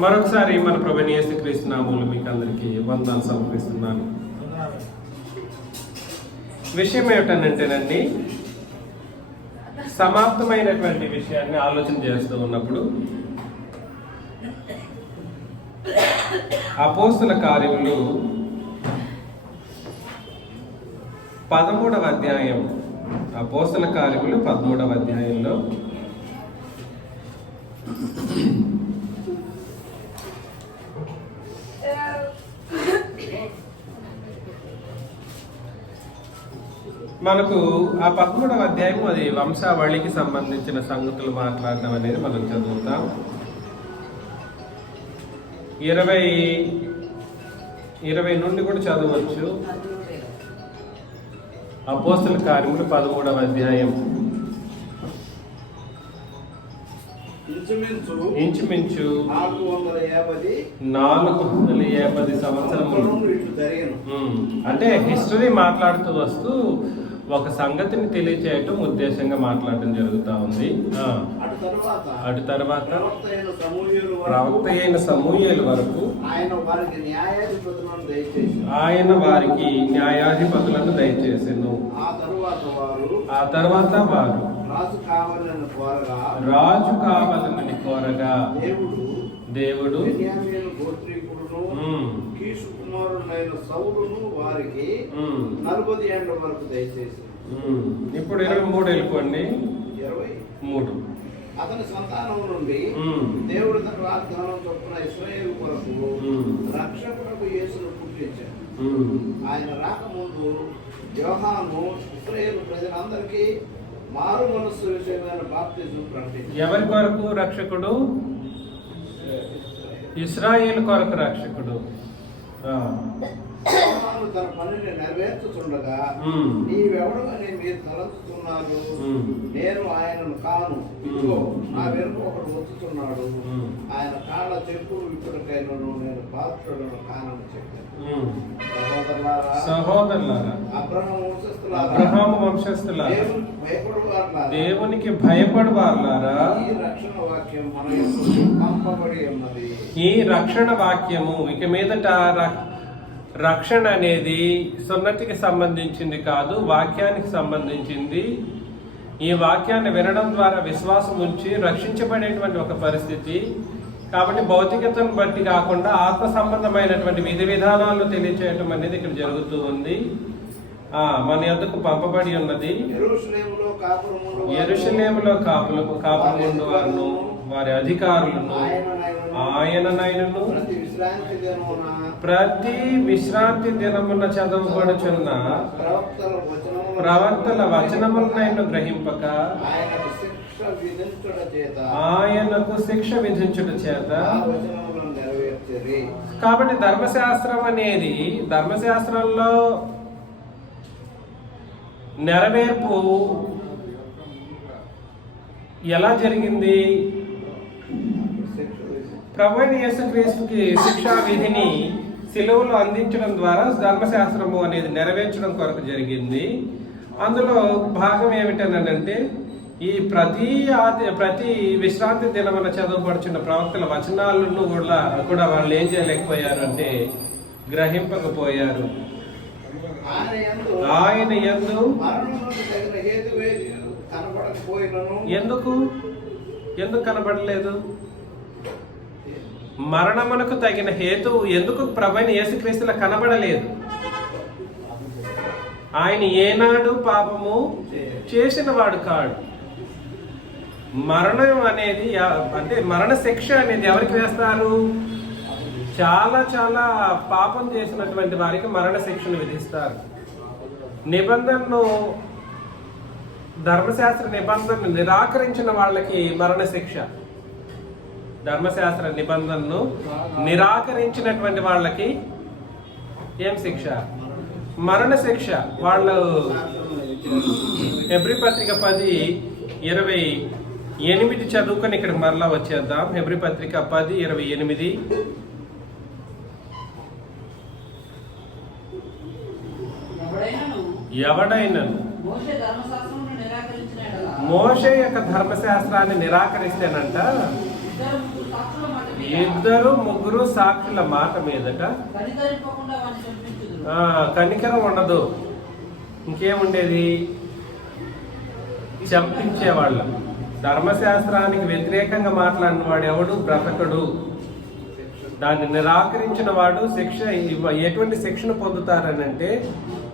మరొకసారి మన ప్రభువైన యేసుక్రీస్తు నామములో మీకు అందరికీ వందనాలు సమర్పిస్తున్నాను. విషయం ఏమిటనంటేనండి, సమాప్తమైనటువంటి విషయాన్ని ఆలోచన చేస్తూ ఉన్నప్పుడు అపోస్తల కార్యములు 13వ అధ్యాయం, అపోస్తల కార్యములు 13వ అధ్యాయంలో మనకు ఆ 13వ అధ్యాయం అది వంశావళికి సంబంధించిన సంగతులు మాట్లాడడం అనేది మనం చదువుతాం. 20 నుండి కూడా చదవచ్చు. అపోస్తల కార్యములు 13వ అధ్యాయం ఇంచుమించు 450 సంవత్సరములు. అంటే హిస్టరీ మాట్లాడుతూ వస్తూ ఒక సంగతిని తెలియచేయటం ఉద్దేశంగా మాట్లాడటం జరుగుతూ ఉంది. అటు తర్వాత ప్రవక్త అయిన సమూయేలు వరకు ఆయన వారికి న్యాయాధిపతులను దయచేసెను. ఆ తర్వాత వారు రాజు కావాలని కోరగా దేవుడు వారికి 40 ఏళ్ల వరకు దయచేసి. ఇప్పుడు 23 వెళ్ళిపోండి. 23 అతని సంతానం నుండి దేవుడు తన వాగ్దానం చొప్పున ఇశ్రాయేలు కొరకు రక్షకులకు యేసును పుట్టించాడు. ఆయన రాకముందు యోహాను ఇశ్రాయేలు ప్రజలందరికీ మారు మనస్సు విషయమైన బాప్తిజం ప్రకటించాడు. ఎవరి కొరకు రక్షకుడు? ఇశ్రాయేలు కొరకు రక్షకుడు. తన పనిని నెరవేర్చుచుండగా నీవెవడమని మీరు తలంచుతున్నారు, నేను ఆయనను కాను, ఇదిగో నా వెనుక ఒకడు వచ్చుతున్నాడు, ఆయన కాళ్ళ చెప్పులు ఇప్పటికైనాను నేను పాత్రులను కానని చెప్పాను. సహోదరులారా, అబ్రహాము వంశస్థులారా, దేవునికి భయపడు వారులారా, ఈ రక్షణ వాక్యం మన పంపబడి ఉన్నది. ఈ రక్షణ వాక్యము ఇక మీదట రక్షణ అనేది సున్నతికి సంబంధించింది కాదు, వాక్యానికి సంబంధించింది. ఈ వాక్యాన్ని వినడం ద్వారా విశ్వాసం ఉంచి రక్షించబడేటువంటి ఒక పరిస్థితి. కాబట్టి భౌతికతను బట్టి కాకుండా ఆత్మ సంబంధమైనటువంటి విధి విధానాలను తెలియచేయటం అనేది ఇక్కడ జరుగుతూ ఉంది. మన యొద్దకు పంపబడి ఉన్నది. యెరూషలేములో కాపురముండు వారును వారి అధికారులను ఆయననైనను ప్రతి విశ్రాంతి దినమున చదవబడుచున్న ప్రవక్తల వచనములనైనా గ్రహింపక ఆయనకు శిక్ష విధించుట చేత. కాబట్టి ధర్మశాస్త్రం అనేది, ధర్మశాస్త్రంలో నెరవేర్పు ఎలా జరిగింది? ప్రభువైన యేసుక్రీస్తుకి శిక్షా విధిని సిలువలో అందించడం ద్వారా ధర్మశాస్త్రము అనేది నెరవేర్చడం కొరకు జరిగింది. అందులో భాగం ఏమిటనంటే, ఈ ప్రతి విశ్రాంతి దినమున చదవబడుచున్న ప్రవక్తల వచనాలను కూడా వాళ్ళు ఏం చేయలేకపోయారు అంటే గ్రహింపకపోయారు. ఆయన యందు ఎందుకు కనబడలేదు? మరణమునకు తగిన హేతువు ఎందుకు ప్రభువైన యేసుక్రీస్తులో కనబడలేదు? ఆయన ఏనాడు పాపము చేసిన వాడు కాడు. మరణం అనేది అంటే మరణ శిక్ష అనేది ఎవరికి వేస్తారు? చాలా చాలా పాపం చేసినటువంటి వారికి మరణ శిక్షను విధిస్తారు. నిబంధనను, ధర్మశాస్త్ర నిబంధనను నిరాకరించిన వాళ్ళకి మరణ శిక్ష. ధర్మశాస్త్ర నిబంధనను నిరాకరించినటువంటి వాళ్ళకి ఏం శిక్ష? మరణ శిక్ష. వాళ్ళు హెబ్రీ పత్రిక 10:28 చదువుకొని ఇక్కడ మరలా వచ్చేద్దాం. హెబ్రీ పత్రిక 10:28. ఎవడైనను మోషే యొక్క ధర్మశాస్త్రాన్ని నిరాకరిస్తేనంట ఇద్దరు ముగ్గురు సాక్షుల మాట మీదట కనికరం ఉండదు. ఇంకేముండేది? చంపించేవాళ్ళు. ధర్మశాస్త్రానికి వ్యతిరేకంగా మాట్లాడిన వాడు ఎవడు బ్రతకడు. దాన్ని నిరాకరించిన వాడు ఎటువంటి శిక్షను పొందుతారని అంటే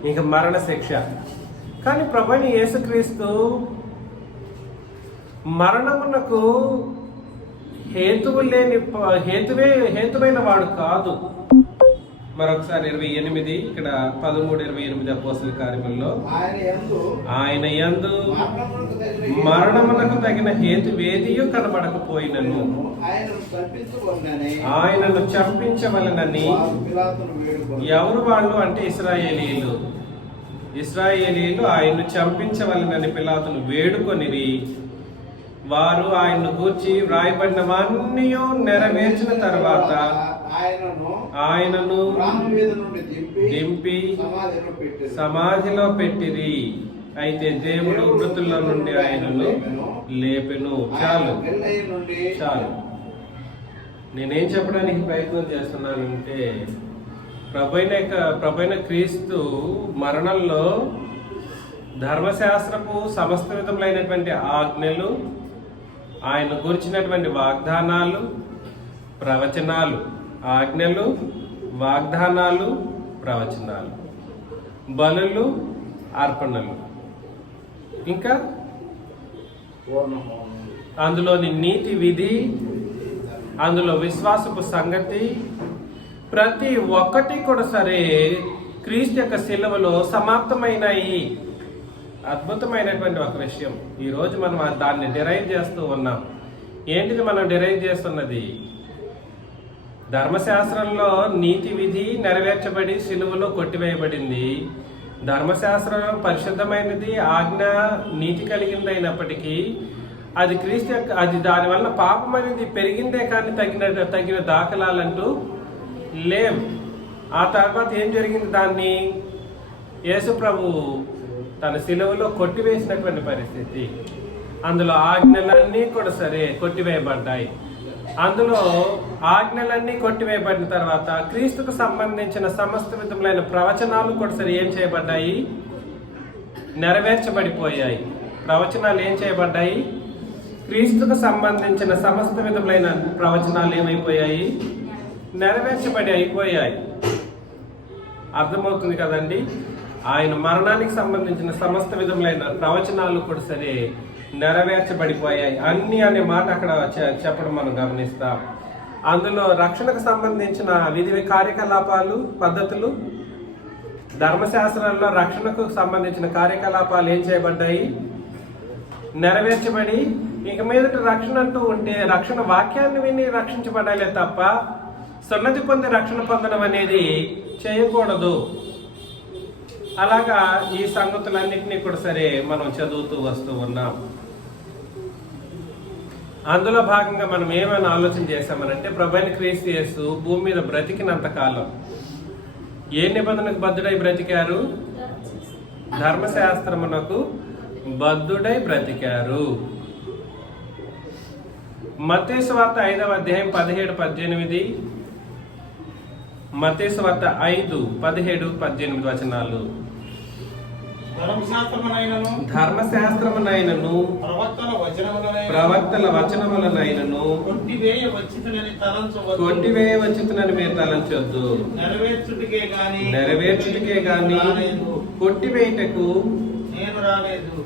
ఇంక మరణ శిక్ష. కానీ ప్రభువైన యేసుక్రీస్తు మరణమునకు హేతువైన వాడు కాదు. మరొకసారి 28 ఇక్కడ 13-28 అపోస్తల కార్యములలో ఆయన యందు మరణమునకు తగిన హేతువేదియు కనబడకపోయినను ఆయనను చంపించవలనని ఎవరు వాళ్ళు అంటే ఇశ్రాయేలీయులు ఆయన్ను చంపించవలనని పిలాతును వేడుకొనిరి. వారు ఆయన్ను గూర్చి వ్రాయబడినవన్నీ నెరవేర్చిన తర్వాత ఆయనను దింపి సమాధిలో పెట్టిరి. అయితే దేవుడు మృతుల్లో నుండి ఆయనను లేపెను. చాలు. నేనేం చెప్పడానికి ప్రయత్నం చేస్తున్నానంటే ప్రభువైన క్రీస్తు మరణంలో ధర్మశాస్త్రపు సమస్త విధములైనటువంటి ఆజ్ఞలు, ఆయన గురించినటువంటి వాగ్దానాలు, ప్రవచనాలు, ఆజ్ఞలు, వాగ్దానాలు, ప్రవచనాలు, బలులు, అర్పణలు, ఇంకా అందులోని నీతి విధి, అందులో విశ్వాసపు సంగతి, ప్రతి ఒక్కటి కూడా సరే క్రీస్తు యొక్క శిలువలో సమాప్తమైనాయి. అద్భుతమైనటువంటి ఒక విషయం. ఈరోజు మనం దాన్ని డిరైవ్ చేస్తూ ఉన్నాం. ఏంటిది మనం డిరైవ్ చేస్తున్నది? ధర్మశాస్త్రంలో నీతి విధి నెరవేర్చబడి శిలువలో కొట్టివేయబడింది. ధర్మశాస్త్రం పరిశుద్ధమైనది, ఆజ్ఞ నీతి కలిగింది అయినప్పటికీ అది క్రీస్తు యొక్క దానివల్ల పాపం అనేది పెరిగిందే కానీ తగిన దాఖలాలంటూ లేవు. ఆ తర్వాత ఏం జరిగింది? దాన్ని యేసు ప్రభు తన శిలువలో కొట్టివేసినటువంటి పరిస్థితి. అందులో ఆజ్ఞలన్నీ కూడా సరే కొట్టివేయబడ్డాయి. అందులో ఆజ్ఞలన్నీ కొట్టివేయబడిన తర్వాత క్రీస్తుకు సంబంధించిన సమస్త విధములైన ప్రవచనాలు కూడా సరే ఏం చేయబడ్డాయి? నెరవేర్చబడిపోయాయి. ప్రవచనాలు ఏం చేయబడ్డాయి? క్రీస్తుకు సంబంధించిన సమస్త విధములైన ప్రవచనాలు ఏమైపోయాయి? నెరవేర్చబడి అయిపోయాయి. అర్థమవుతుంది కదండి? ఆయన మరణానికి సంబంధించిన సమస్త విధములైన ప్రవచనాలు కూడా సరే నెరవేర్చబడిపోయాయి అన్ని అనే మాట అక్కడ చెప్పడం మనం గమనిస్తాం. అందులో రక్షణకు సంబంధించిన విధి కార్యకలాపాలు, పద్ధతులు, ధర్మశాస్త్రాల్లో రక్షణకు సంబంధించిన కార్యకలాపాలు ఏం చేయబడ్డాయి? నెరవేర్చబడి ఇక మీదట రక్షణ అంటూ ఉంటే రక్షణ వాక్యాన్ని విని రక్షించబడాలే తప్ప సున్నతి పొంది రక్షణ పొందడం అనేది చేయకూడదు. అలాగా ఈ సంగతులన్నింటినీ కూడా సరే మనం చదువుతూ వస్తూ ఉన్నాం. అందులో భాగంగా మనం ఏమైనా ఆలోచన చేశామనంటే ప్రభువైన క్రీస్తు యేసు భూమి మీద బ్రతికినంత కాలం ఏ నిబంధనకు బద్ధుడై బ్రతికారు? ధర్మశాస్త్రమునకు బద్ధుడై బ్రతికారు. మత్తయి సువార్త 5వ అధ్యాయం 17-18, మత్తయి సువార్త 5:17-18 వచనాలు. ధర్మశాస్త్రమునైనను ప్రవక్తల వచనములనైనను కొట్టివేయవచ్చునని మీరు తలంచొద్దు. నెరవేర్చుటకే గాని కొట్టివేయటకు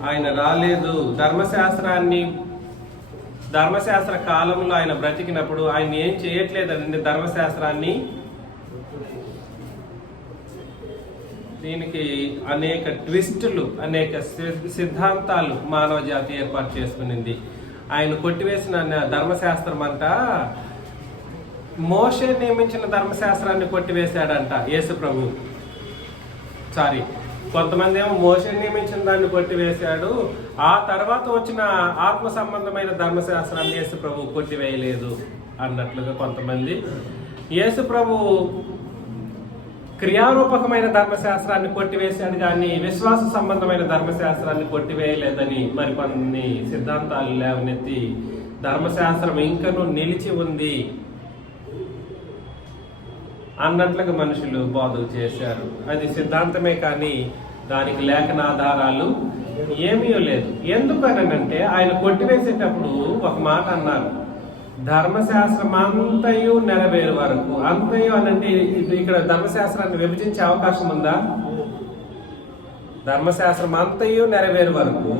ఆయన రాలేదు. ధర్మశాస్త్ర కాలంలో ఆయన బ్రతికినప్పుడు ఆయన ఏం చేయట్లేదండి. ధర్మశాస్త్రాన్ని దీనికి అనేక ట్విస్టులు, అనేక సిద్ధాంతాలు మానవ జాతి ఏర్పాటు చేసుకునింది. ఆయన కొట్టివేసిన ధర్మశాస్త్రం అంట మోషే నియమించిన ధర్మశాస్త్రాన్ని కొట్టివేశాడంట యేసు ప్రభు. కొంతమంది ఏమో మోషే నియమించిన దాన్ని కొట్టివేశాడు, ఆ తర్వాత వచ్చిన ఆత్మ సంబంధమైన ధర్మశాస్త్రాన్ని యేసు ప్రభు కొట్టివేయలేదు అన్నట్లుగా కొంతమంది. యేసు ప్రభు క్రియారూపకమైన ధర్మశాస్త్రాన్ని కొట్టివేశాడు కానీ విశ్వాస సంబంధమైన ధర్మశాస్త్రాన్ని కొట్టివేయలేదని మరికొన్ని సిద్ధాంతాలు లేవనెత్తి ధర్మశాస్త్రం ఇంకనూ నిలిచి ఉంది అన్నట్లుగా మనుషులు బోధలు చేశారు. అది సిద్ధాంతమే కానీ దానికి లేఖనాధారాలు ఏమీ లేదు. ఎందుకనంటే ఆయన కొట్టివేసేటప్పుడు ఒక మాట అన్నారు, ధర్మశాస్త్రం అంతయు నెరవేరు వరకు. అంతయు అనంటే ఇక్కడ ధర్మశాస్త్రాన్ని విభజించే అవకాశం ఉందా? ధర్మశాస్త్రం అంతయు నెరవేరు వరకు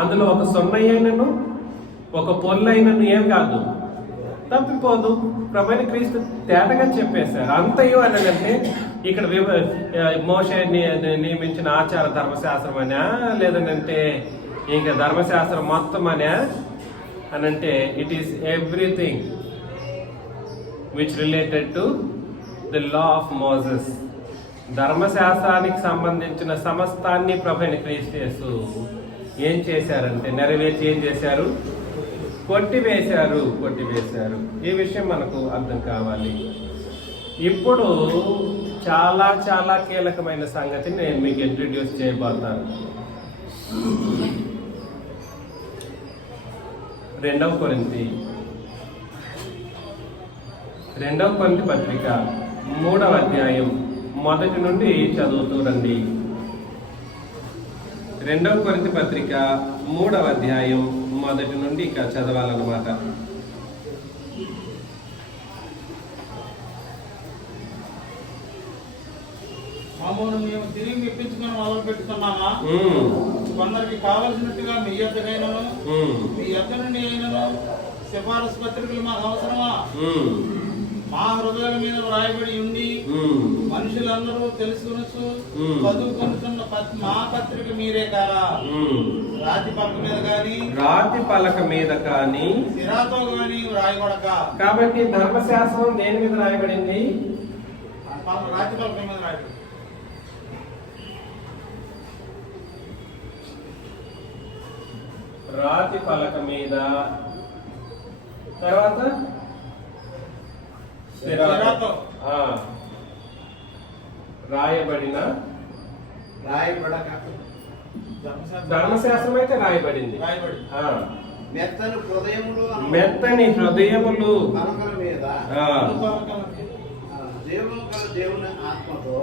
అందులో ఒక సొన్నయ్యనను ఒక పొల్లైనను ఏం కాదు, తప్పిపోదు. ప్రభువైన క్రీస్తు తేటగా చెప్పేశారు. అంతయు అనంటే ఇక్కడ మోషే నియమించిన ఆచార ధర్మశాస్త్రం అనా, లేదంటే ఇంకా ధర్మశాస్త్రం మొత్తం అనంటే it is everything which related to the law of Moses. ధర్మశాస్త్రానికి సంబంధించిన సమస్తాన్ని ప్రభువైన క్రీస్తు యేసు ఏం చేశారంటే నెరవేర్చి ఏం చేశారు? కొట్టివేశారు. ఈ విషయం మనకు అర్థం కావాలి. ఇప్పుడు చాలా చాలా కీలకమైన సంగతిని నేను మీకు ఇంట్రడ్యూస్ చేయబోతాను. 2వ కొరింథీ పత్రిక 3వ అధ్యాయం మొదటి నుండి చదువుతూ రండి. 2వ కొరింథీ పత్రిక 3వ అధ్యాయం మొదటి నుండి ఇక చదవాలన్నమాట. మామూలు మేము తిరిగి మెప్పించుకొని మొదలు పెట్టుకున్నామా? కొందరికి కావలసినట్టుగా మీ యొద్దకైనను మీ యొద్ద నుండి అయినను సిఫారసు పత్రికలు మాకు అవసరమా? మా హృదయాల మీద వ్రాయబడి ఉండి మనుషులందరూ తెలుసుకొనొచ్చు చదువుకొనుతున్న మా పత్రిక మీరే కారా? రాతి పలక మీద కానీ సిరాతో గాని వ్రాయబడక. కాబట్టి ధర్మశాస్త్రం దేని మీద రాయబడింది? రాతి పలక మీద రాయబడింది. రాతి పలక మీద, తర్వాత రాయబడిన ధర్మశాస్త్రం అయితే రాయబడింది. మెత్తని హృదయములు దేవుని ఆత్మతో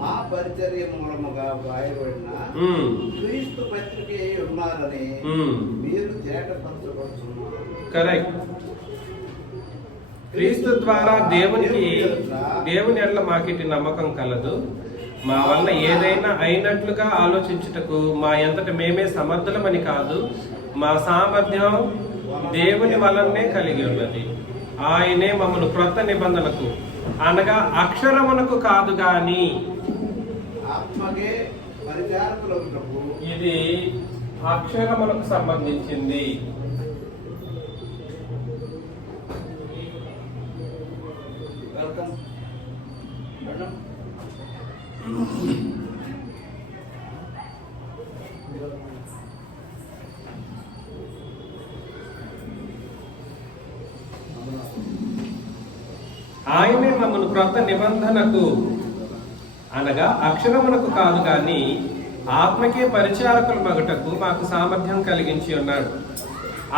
మా పరిచర్య మూలముగా వ్రాయబడిన క్రీస్తు పత్రిక ఉన్నారని మీరు తేటపరచబడుతున్నారు. కరెక్ట్. క్రీస్తు ద్వారా దేవుని ఎడల మాకిటి నమ్మకం కలదు. మా వల్ల ఏదైనా అయినట్లుగా ఆలోచించుటకు మా ఎంతట మేమే సమర్థులమని కాదు, మా సామర్థ్యం దేవుని వలనే కలిగి ఉన్నది. ఆయనే మమ్మల్ని క్రొత్త నిబంధనకు అనగా అక్షరమునకు కాదు గాని ఇది అక్షరములకు సంబంధించింది. ఆయనే మమ్మల్ని క్రొత్త నిబంధనకు అనగా అక్షరమునకు కాదు కానీ ఆత్మకే పరిచారకులు మగుటకు మాకు సామర్థ్యం కలిగించి ఉన్నాడు.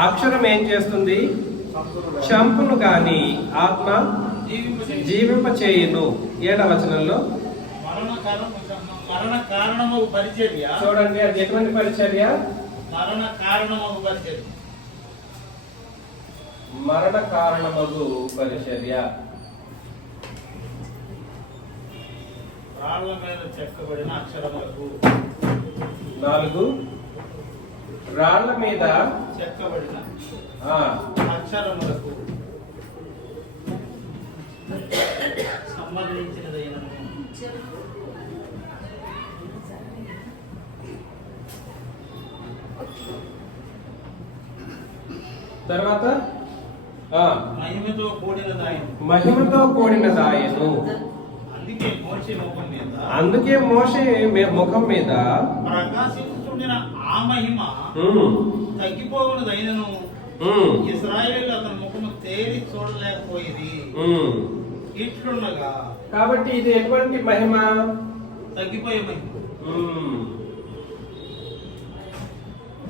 అక్షరం ఏం చేస్తుంది? చంపును గాని ఆత్మ జీవింప చేయును. 7వ వచనంలో చూడండి, అది ఎటువంటి పరిచర్య? మరణ కారణమగు పరిచర్య. మరణ కారణమగు పరిచర్య. రాళ్ల మీద చెక్కబడిన అక్షరములకు. 4 రాళ్ల మీద చెక్కబడిన అక్షరములకు సంబంధించినదైన తర్వాత మహిమతో కూడిన దాయను. అందుకే మోషే ముఖం మీద ప్రకాశించుచుండిన ఆ మహిమ తగ్గిపోవునదైనను ఇశ్రాయేలు అతని ముఖము తేరి చూడలేకపోయేది. ఇట్లుండగా కాబట్టి ఇది ఎటువంటి మహిమ? తగ్గిపోయే మహిమ.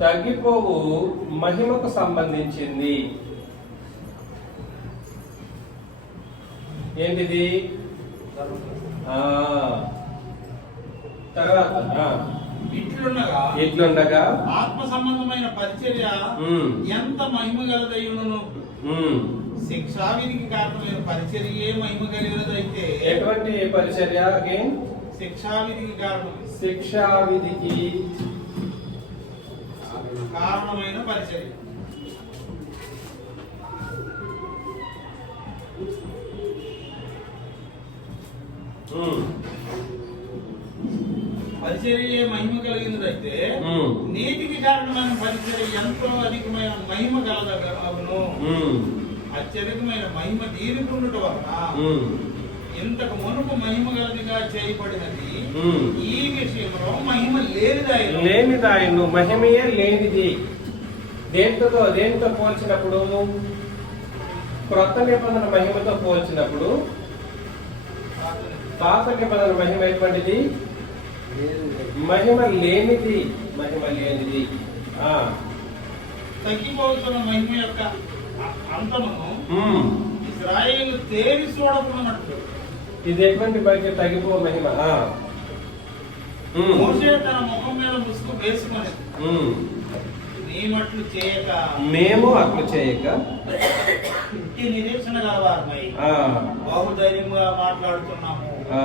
తగ్గిపోవు మహిమకు సంబంధించింది. ఏంటిది? ఆ, తర్వాత ఇట్లుండగా ఆత్మ సంబంధమైన పరిచర్య ఉమ్, ఎంత మహిమ గలదయ్యును. ఉమ్. శిక్షావిధికి కారణమైన పరిచర్యే మహిమ కలిగినదైతే ఎటువంటి పరిచర్య? అగైన్ శిక్షావిధికి శిక్షా విధికి కారణమైన పరిచర్య ఉమ్, పరిచర్యే మహిమ కలిగినదైతే ఉమ్, నీతికి కారణమైన పరిచర్య ఎంతో అధికమైన మహిమ కలదగను. ఉమ్, అత్యధికమైన మహిమ దీనికుండుట వలన ఉమ్, ఇంతకు మునుపు మహిమ గలదిగా చేయబడినది ఉమ్. ఈ విషయంలో మహిమ లేనిదాయను. లేనిదాయను, మహిమయే లేనిది. దేంతో పోల్చినప్పుడు? క్రొత్త నిబంధన మహిమతో పోల్చినప్పుడు పాత నిబంధన మహిమ ఎటువంటిది? మహిమ లేనిది. మహిమ లేనిది. ఆ, తగ్గిపోతున్న మహిమ యొక్క అంతమును ఉమ్. ఇశ్రాయేలు తేరి చూడకున్నట్టు ఇది ఎటువంటి బయట తగ్గిపో మహిమ. ఆ, ఉమ్, మోషే తన ముఖం మీద ముసుగు వేసుకొని ఉమ్. నీ మట్లు చేయక మేము అట్లు చేయక ఇంటి నిరీక్షణ గలవారమై ఆ, బహుధైర్యంగా మాట్లాడుతున్నాము. ఆ.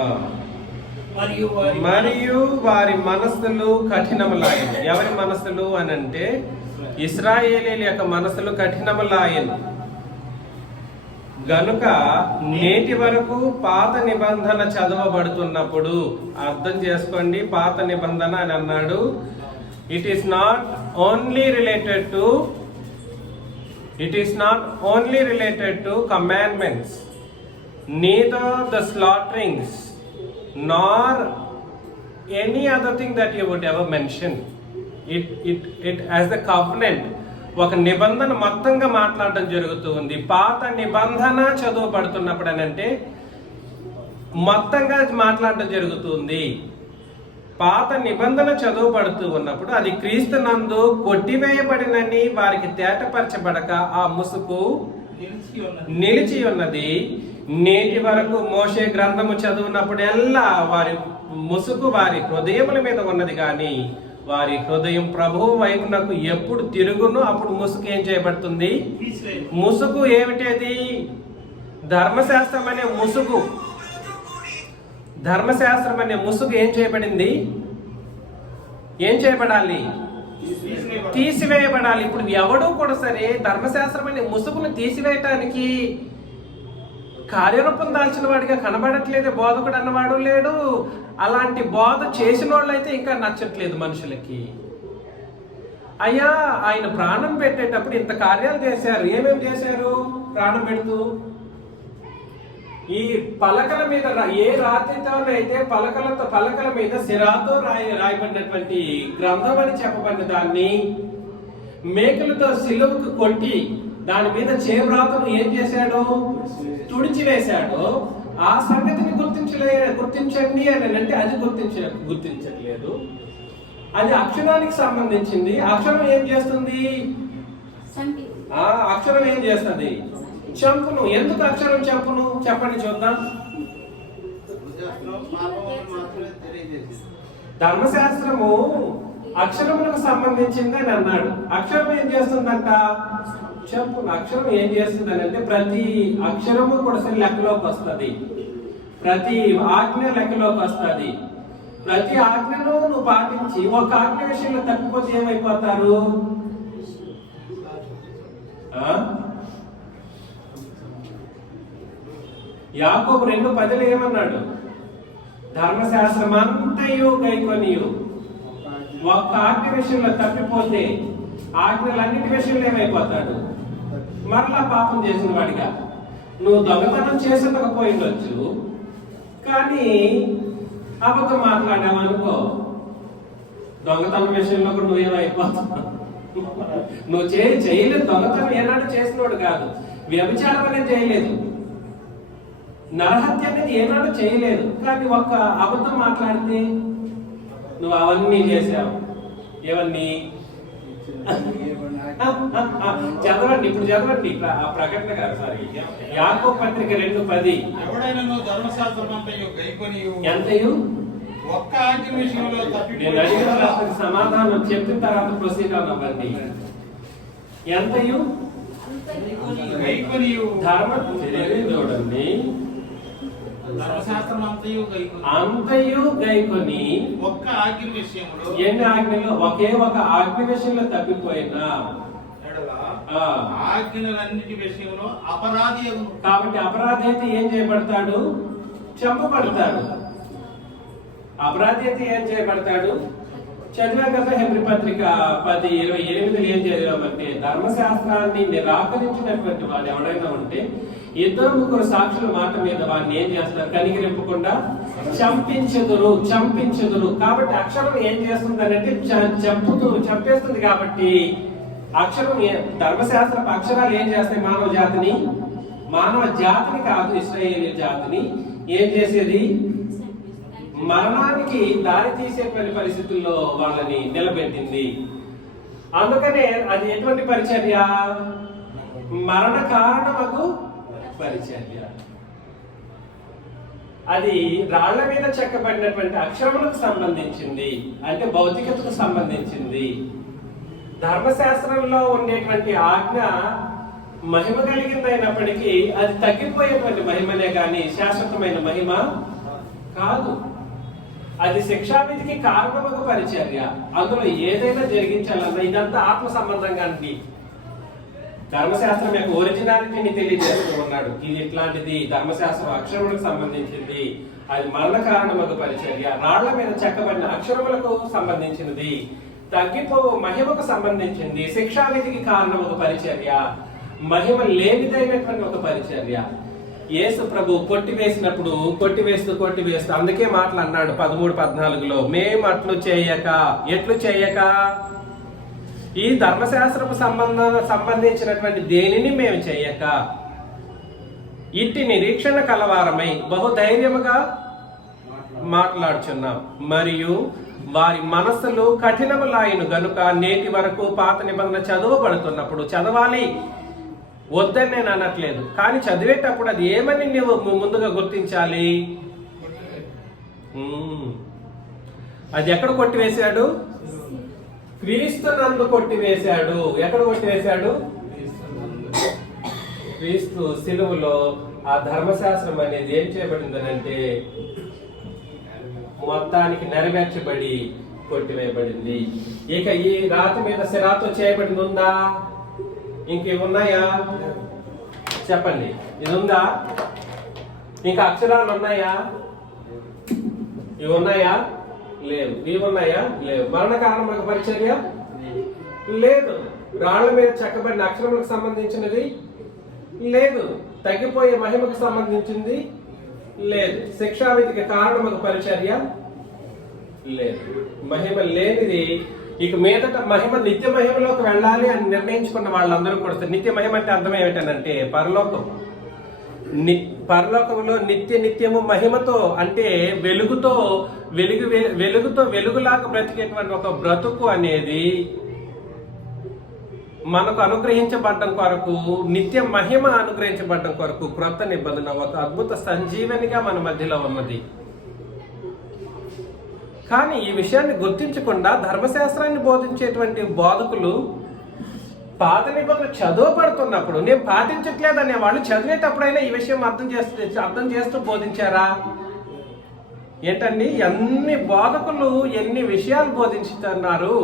మరియు మరియు వారి మనస్సులు కఠినములాయను. ఎవరి మనస్సులు అని అంటే ఇశ్రాయేలీల యొక్క మనస్సులు కఠినములాయను గనుక నేటి వరకు పాత నిబంధన చదవబడుతున్నప్పుడు అర్థం చేసుకోండి. పాత నిబంధన అని అన్నాడు. It is not only related to commandments, neither the slaughterings nor any other thing that you would ever mention. It as the covenant, ఒక నిబంధన మొత్తంగా మాట్లాడడం జరుగుతూ ఉంది. పాత నిబంధన చదువుపడుతున్నప్పుడు అని అంటే మొత్తంగా మాట్లాడడం జరుగుతుంది. పాత నిబంధన చదువుపడుతూ ఉన్నప్పుడు అది క్రీస్తునందు కొట్టివేయబడినని వారికి తేటపరచబడక ఆ ముసుగు నిలిచి ఉన్నది. నేటి వరకు మోషే గ్రంథము చదువునప్పుడెల్లా వారి ముసుగు వారి హృదయముల మీద ఉన్నది, కానీ వారి హృదయం ప్రభువు వైపునకు ఎప్పుడు తిరుగును అప్పుడు ముసుగు ఏం చేయబడుతుంది? ముసుగు ఏమిటది? ధర్మశాస్త్రం అనే ముసుగు. ధర్మశాస్త్రం అనే ముసుగు ఏం చేయబడింది? ఏం చేయబడాలి? తీసివేయబడాలి. ఇప్పుడు ఎవడూ కూడా సరే ధర్మశాస్త్రం అనే ముసుగును తీసివేయటానికి కార్యరూపం దాల్చిన వాడిగా కనబడట్లేదు. బోధకుడు అన్నవాడు లేడు. అలాంటి బోధ చేసిన వాళ్ళు అయితే ఇంకా నచ్చట్లేదు మనుషులకి. అయ్యా, ఆయన ప్రాణం పెట్టేటప్పుడు ఇంత కార్యాలు చేశారు. ఏమేమి చేశారు? ప్రాణం పెడుతూ ఈ పలకల మీద ఏ రాతితోనైతే పలకల మీద సిరాతో రాయబడినటువంటి గ్రంథం అని చెప్పబడిన దాన్ని మేకలతో సిలువకు కొట్టి దాని మీద చేవ్రాతను ఏం చేశాడు? తుడిచివేశాడు. ఆ సంగతిని గుర్తించండి అని అంటే అది గుర్తించట్లేదు. అది అక్షరానికి సంబంధించింది. అక్షరం ఏం చేస్తుంది? ఆ అక్షరం ఏం చేస్తుంది? చంపును. ఎందుకు అక్షరం చంపును? చెప్పండి చూద్దాం. ధర్మశాస్త్రము అక్షరములకు సంబంధించింది అని అన్నాడు. అక్షరం ఏం చేస్తుందంట? చంపును. అక్షరం ఏం చేస్తుంది అని అంటే ప్రతి అక్షరము కూడా సరే లెక్కలోకి వస్తుంది. ప్రతి ఆజ్ఞ లెక్కలోకి వస్తుంది. ప్రతి ఆజ్ఞను నువ్వు పాటించి ఒక ఆజ్ఞ విషయంలో తప్పిపోతే ఏమైపోతారు? యాకోబు 2:10 ఏమన్నాడు? ధర్మశాస్త్రం అంతయు గైకొనియు ఒక్క ఆజ్ఞ విషయంలో తప్పిపోతే ఆజ్ఞలన్నిటి విషయంలో ఏమైపోతాడు? మరలా పాపం చేసిన వాడిగా. నువ్వు దొంగతనం చేసకపోయిండొచ్చు, కానీ అబద్ధం మాట్లాడావు అనుకో, దొంగతనం విషయంలో కూడా నువ్వేమైపోతావు. నువ్వు చేయలేదు. దొంగతనం ఏనాడు చేసినోడు కాదు. వ్యభిచారం అనేది చేయలేదు. నరహత్య అనేది ఏనాడు చేయలేదు. కానీ ఒక్క అబద్ధం మాట్లాడితే నువ్వు అవన్నీ చేశావు. ఏవన్నీ? చదవండి, ఇప్పుడు చదవండి ఆ ప్రకటన గారు. సారీ, యాకోబు పత్రిక 2:10. ఎవడైనా ధర్మశాస్త్రం అంతయు గైకొని ఎంతయు ఒక్క ఆజ్ఞ విషయంలో నేను అడిగిన ప్రశ్నకు సమాధానం చెప్పిన తర్వాత ప్రొసీడ్ అవ్వండి. ఎంతయు గైకొని ధర్మ చూడండి, ధర్మశాస్త్రం అంతయు గైకొని అంతయు గైకొని ఒక్క ఆజ్ఞ విషయంలో ఎన్ని ఆజ్ఞలు ఒకే ఒక ఆజ్ఞ విషయంలో తప్పిపోయినా ఆజ్ఞలన్నిటి విషయంలో అపరాధి అగును. కాబట్టి అపరాధి అయితే ఏం చేయబడతాడు? చంపబడతాడు. అపరాధి అయితే ఏం చేయబడతాడు? చదివాం కదా హెబ్రీ పత్రిక 10:28 ఏం చదివామంటే, ధర్మశాస్త్రాన్ని నిరాకరించినటువంటి వాడు ఎవడైనా ఉంటే 2-3 సాక్షుల మాట మీద వాడిని ఏం చేస్తారు? కనికరింపకుండా చంపించుదురు. కాబట్టి అక్షరం ఏం చేస్తుందనంటే చంపేస్తుంది. కాబట్టి అక్షరం ధర్మశాస్త్ర అక్షరాలు ఏం చేస్తాయి? మానవ జాతిని కాదు, ఇశ్రాయేలీ జాతిని ఏం చేసేది? మరణానికి దారి తీసేటువంటి పరిస్థితుల్లో వాళ్ళని నిలబెట్టింది. అందుకనే అది ఎటువంటి పరిచర్య? మరణ కారణమగు పరిచర్య. అది రాళ్ల మీద చెక్కబడినటువంటి అక్షరములకు సంబంధించింది, అంటే భౌతికతకు సంబంధించింది. ధర్మశాస్త్రంలో ఉండేటువంటి ఆజ్ఞ మహిమ కలిగిందైనప్పటికీ అది తగ్గిపోయేటువంటి మహిమనే కానీ శాశ్వతమైన మహిమ కాదు. అది శిక్షావిధికి కారణమగు పరిచర్య. అందులో ఏదైనా జరిగించాలన్నా ఇదంతా ఆత్మ సంబంధంగా అండి. ధర్మశాస్త్రం యొక్క ఒరిజినాలిటీని తెలియజేస్తూ ఉన్నాడు. ఇది ఇట్లాంటిది, ధర్మశాస్త్రం అక్షరములకు సంబంధించింది, అది మరణ కారణమగు పరిచర్య. రాళ్ల మీద చెక్కబడిన అక్షరములకు సంబంధించినది, తగ్గిపో మహిమకు సంబంధించింది, శిక్షావిధికి కారణమగు పరిచర్య, మహిమ లేనిదైనటువంటి ఒక పరిచర్య. యేసు ప్రభు కొట్టివేస్తూ అందుకే మాటలు అన్నాడు 13-14లో, మేము అట్లు చేయక, ఎట్లు చేయక, ఈ ధర్మశాస్త్రపు సంబంధించినటువంటి దేనిని మేము చేయక, ఇట్టి నిరీక్షణ కలవారమై బహుధైర్యముగా మాట్లాడుచున్నాం. మరియు వారి మనస్సులు కఠినములాయను గనుక నేటి వరకు పాత నిబంధన చదవబడుతున్నప్పుడు చదవాలి వద్దని నేను అనట్లేదు, కానీ చదివేటప్పుడు అది ఏమని నువ్వు ముందుగా గుర్తించాలి? అది ఎక్కడ కొట్టివేశాడు? క్రీస్తునందు కొట్టివేశాడు. ఎక్కడ కొట్టివేశాడు? క్రీస్తు సిలువలో ఆ ధర్మశాస్త్రం అనేది ఏం చేయబడిందనంటే మొత్తానికి నెరవేర్చబడి కొట్టివేయబడింది. ఇక ఈ రాతి మీద సిరాతో చేయబడింది ఉందా? ఇంక ఉన్నాయా? చెప్పండి, ఇది ఉందా? ఇంకా అక్షరాలు ఉన్నాయా? ఇవి ఉన్నాయా? లేవు. ఇవి ఉన్నాయా? లేవు. మరణ కారణములకు పరిచర్య లేదు. రాళ్ల మీద చెక్కబడిన అక్షరములకు సంబంధించినది లేదు. తగ్గిపోయే మహిమకు సంబంధించింది లేదు. శిక్షావిధికి కారణములకు పరిచర్య లేదు. మహిమ లేనిది. ఇక మీదట మహిమ నిత్య మహిమలోకి వెళ్ళాలి అని నిర్ణయించుకున్న వాళ్ళందరూ కూడా, నిత్య మహిమ అంటే అర్థం ఏమిటనంటే పరలోకంలో నిత్యము మహిమతో, అంటే వెలుగుతో వెలుగులాగా బ్రతికేటువంటి ఒక బ్రతుకు అనేది మనకు అనుగ్రహించబడ్డం కొరకు, నిత్య మహిమ అనుగ్రహించబడ్డం కొరకు క్రొత్త నిబంధన ఒక అద్భుత సంజీవనిగా మన మధ్యలో ఉన్నది. కానీ ఈ విషయాన్ని గుర్తించకుండా ధర్మశాస్త్రాన్ని బోధించేటువంటి బోధకులు పాత నిబంధన చదవబడుతున్నప్పుడు నేను పాటించట్లేదనే వాళ్ళు చదివేటప్పుడైనా ఈ విషయం అర్థం చేస్తూ బోధించారా? ఏంటండి, ఎన్ని బోధకులు ఎన్ని విషయాలు బోధించుతున్నారు.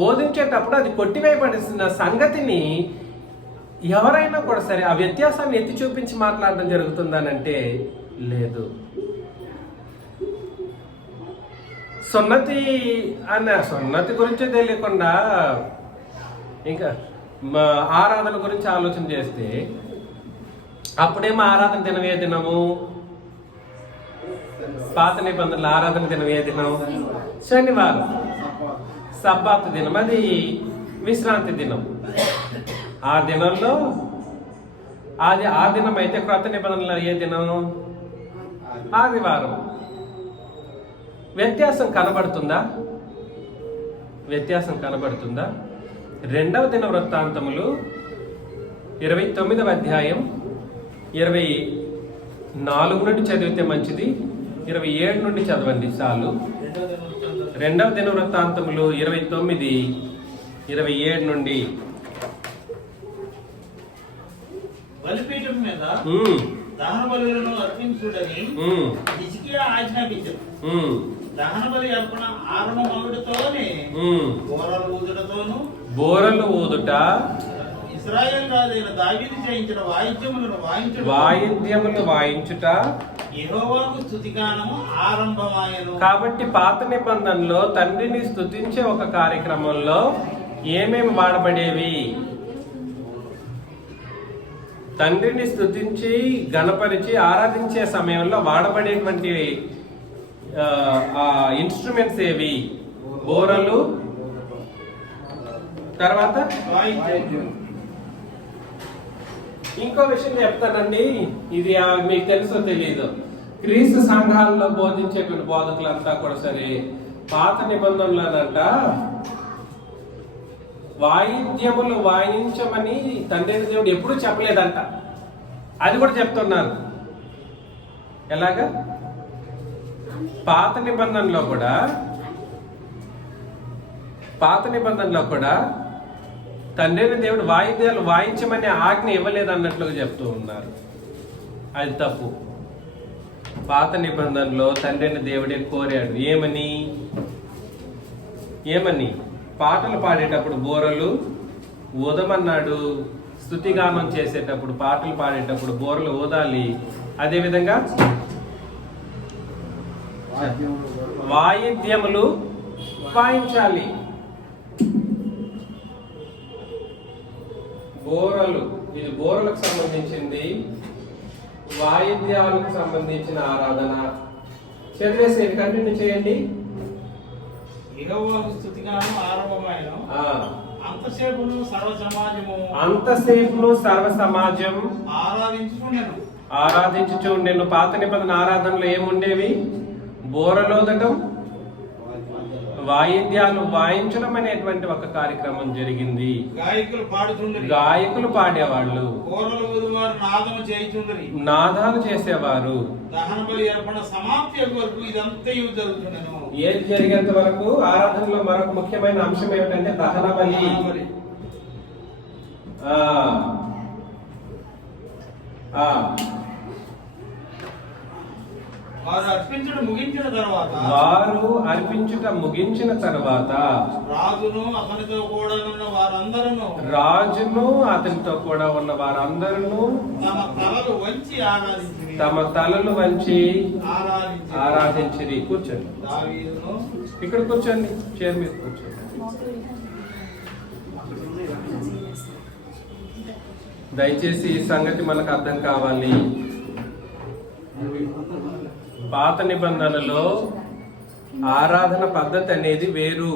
బోధించేటప్పుడు అది కొట్టివేయబడిన సంగతిని ఎవరైనా కూడా సరే ఆ వ్యత్యాసాన్ని ఎత్తి చూపించి మాట్లాడడం జరుగుతుందనంటే లేదు. సున్నతి గురించి తెలియకుండా ఇంకా ఆరాధన గురించి ఆలోచన చేస్తే, అప్పుడేమో ఆరాధన దినం ఏ దినము? పాత నిబంధనల ఆరాధన దినం ఏ దినం? శనివారం, సబ్బాతు దినం, అది విశ్రాంతి దినం. ఆ దినంలో ఆ దినం అయితే క్రొత్త నిబంధనలు ఏ దినం? ఆదివారం. వ్యత్యాసం కనబడుతుందా? రెండవ దిన వృత్తాంతములు 29వ అధ్యాయం 24 నుండి చదివితే మంచిది, 27 నుండి చదవండి చాలు. రెండవ దిన వృత్తాంతములు 29, 27 నుండి. బలిపీఠం మీద దహన బలులను అర్పించుడని హిజ్కియా ఆజ్ఞాపించారు. దహన బలి అర్పణ ఆరణ మగుడుతోనే బోరలు ఊదుట ఇశ్రాయేలు రాజైన దావీదు చేయించిన వాయిద్యములు వాయించుట యెహోవాకు స్తుతిగానము ఆరంభమాయెను. కాబట్టి పాత నిబంధనలో తండ్రిని స్తుతించే ఒక కార్యక్రమంలో ఏమేమి వాడబడేవి? తండ్రిని స్తుతించి గణపరిచి ఆరాధించే సమయంలో వాడబడేటువంటి ఇన్స్ట్రుమెంట్స్ ఏవి? బోరలు, తర్వాత ఇంకో విషయం చెప్తానండి, ఇది మీకు తెలుసో తెలియదు. క్రీస్తు సంఘాలలో బోధించేటువంటి బోధకులంతా కూడా సరే పాత నిబంధనలనంట వాయిద్యములు వాయించమని తండ్రి దేవుడు ఎప్పుడూ చెప్పలేదంట. అది కూడా చెప్తున్నారు. ఎలాగా? పాత నిబంధనలో కూడా తండ్రి దేవుడు వాయిద్యాలు వాయించమని ఆజ్ఞ ఇవ్వలేదు అన్నట్లుగా చెప్తూ ఉన్నారు. అది తప్పు. పాత నిబంధనలో తండ్రిని దేవుడే కోరాడు. ఏమని? పాటలు పాడేటప్పుడు బోరలు ఊదమన్నాడు. స్తుతిగానం చేసేటప్పుడు, పాటలు పాడేటప్పుడు బోరలు ఊదాలి. అదేవిధంగా వాయిద్యములు వాయించాలి. బోరలు, ఇది బోరలకు సంబంధించింది, వాయిద్యాలకు సంబంధించిన ఆరాధన. చదివేసి కంటిన్యూ చేయండి. యెహోవాకు స్తుతిగానము ఆరంభమాయెను. అంతసేపును సర్వ సమాజం ఆరాధించుచుండెను. పాత నిబంధన ఆరాధనలో ఏముండేవి? బోరలోదటం, వాయిద్యాలు వాయించడం అనేటువంటి ఒక కార్యక్రమం జరిగింది. గాయకులు పాడేవాళ్ళు, నాదాలు చేసేవారు. దహన బలి అర్పణ సమాప్తి వరకు ఇదంతా జరుగుతుండెను. ఏది జరిగేంత వరకు ఆరాధనలో మరొక ముఖ్యమైన అంశం ఏమిటంటే దహన బలి. వారు అర్పించుట ముగించిన తర్వాత రాజును అతనితో కూడా ఉన్న వారందరూ తమ తలలు వంచి ఆరాధించిరి. కూర్చోండి, ఇక్కడ కూర్చోండి, చైర్ మీద కూర్చోండి. దయచేసి ఈ సంగతి మనకు అర్థం కావాలి. పాత నిబంధనలో ఆరాధన పద్ధతి అనేది వేరు.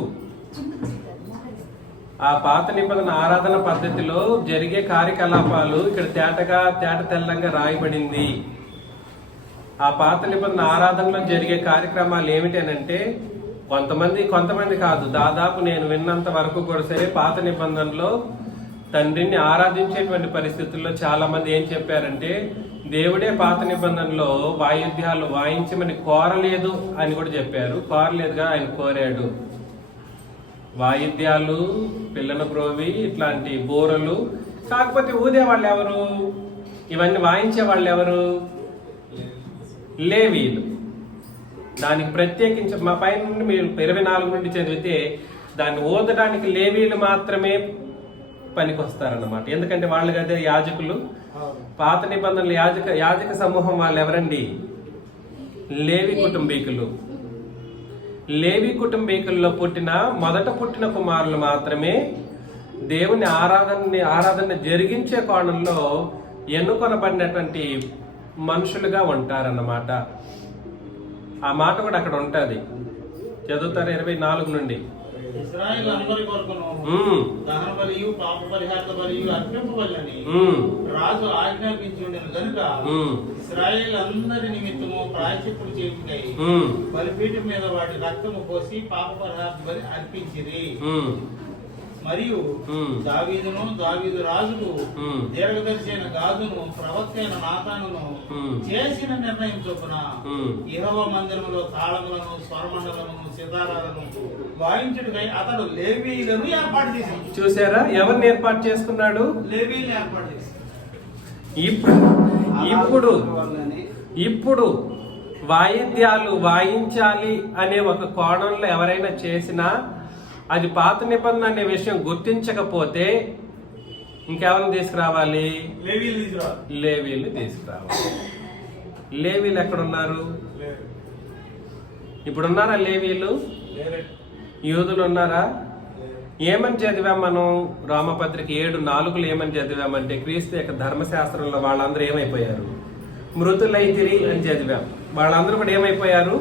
ఆ పాత నిబంధన ఆరాధన పద్ధతిలో జరిగే కార్యకలాపాలు ఇక్కడ తేట తెల్లంగా రాయబడింది. ఆ పాత నిబంధన ఆరాధనలో జరిగే కార్యక్రమాలు ఏమిటనంటే కొంతమంది కాదు, దాదాపు నేను విన్నంత వరకు కూడా సరే పాత నిబంధనలో తండ్రిని ఆరాధించేటువంటి పరిస్థితుల్లో చాలా మంది ఏం చెప్పారంటే దేవుడే పాత నిబంధనలో వాయిద్యాలు వాయించమని కోరలేదు అని కూడా చెప్పారు. కోరలేదుగా, ఆయన కోరాడు. వాయిద్యాలు, పిల్లల బ్రోవి, ఇట్లాంటి బోరలు. కాకపోతే ఊదే వాళ్ళు ఎవరు? ఇవన్నీ వాయించే వాళ్ళు ఎవరు? లేవీలు. దానికి ప్రత్యేకించి మా పైన నుండి మీరు 24 నుండి చదివితే దాన్ని ఊదడానికి లేవీలు మాత్రమే పనికొస్తారన్నమాట. ఎందుకంటే వాళ్ళు కదా యాజకులు. పాత నిబంధనలు యాజక సమూహం వాళ్ళు ఎవరండి? లేవి కుటుంబీకులు. లేవి కుటుంబీకుల్లో మొదట పుట్టిన కుమారులు మాత్రమే దేవుని ఆరాధన జరిగించే కోణంలో ఎన్నుకొనబడినటువంటి మనుషులుగా ఉంటారన్నమాట. ఆ మాట కూడా అక్కడ ఉంటది. చదువుతారు 24 నుండి. ఇశ్రాయేలు అందరి కొరకును దహన బలియు పాప పరిహార బలియు అర్పింపబడినని రాజు ఆజ్ఞాపించుండెను గనుక ఇశ్రాయేలు అందరి నిమిత్తము ప్రాయశ్చిత్తము చేయుటకై బలిపీఠం మీద వాటి రక్తము పోసి పాప పరిహార బలి అర్పించిరి. మరియు దావీదును దావీదు రాజుకు దీర్ఘదర్శి అయిన గాదును ప్రవక్త అయిన నాతానును చేసిన నిర్ణయం చొప్పున యెహోవా మందిరములో తాళములను స్వరమండలమును సితారాలను వాయించుటకై అతడు లేవీయులను ఏర్పాటు చేశాడు. చూసారా ఎవరిని ఏర్పాటు చేసుకున్నాడు? లేవీయులను ఏర్పాటు చేశాడు. ఇప్పుడు వాయిద్యాలు వాయించాలి అనే ఒక కోణంలో ఎవరైనా చేసినా అది పాత నిబంధన అనే విషయం గుర్తించకపోతే ఇంకెవరిని తీసుకురావాలి? లేవీలు తీసుకురావాలి. లేవీలు ఎక్కడున్నారు? ఇప్పుడున్నారా లేవీలు? యూదులు ఉన్నారా? ఏమని చదివాం మనం? రామపత్రిక 7:4 ఏమని చదివామంటే క్రీస్తు యొక్క ధర్మశాస్త్రంలో వాళ్ళందరూ ఏమైపోయారు? మృతులైతిరి అని చదివాం. వాళ్ళందరూ కూడా ఏమైపోయారు?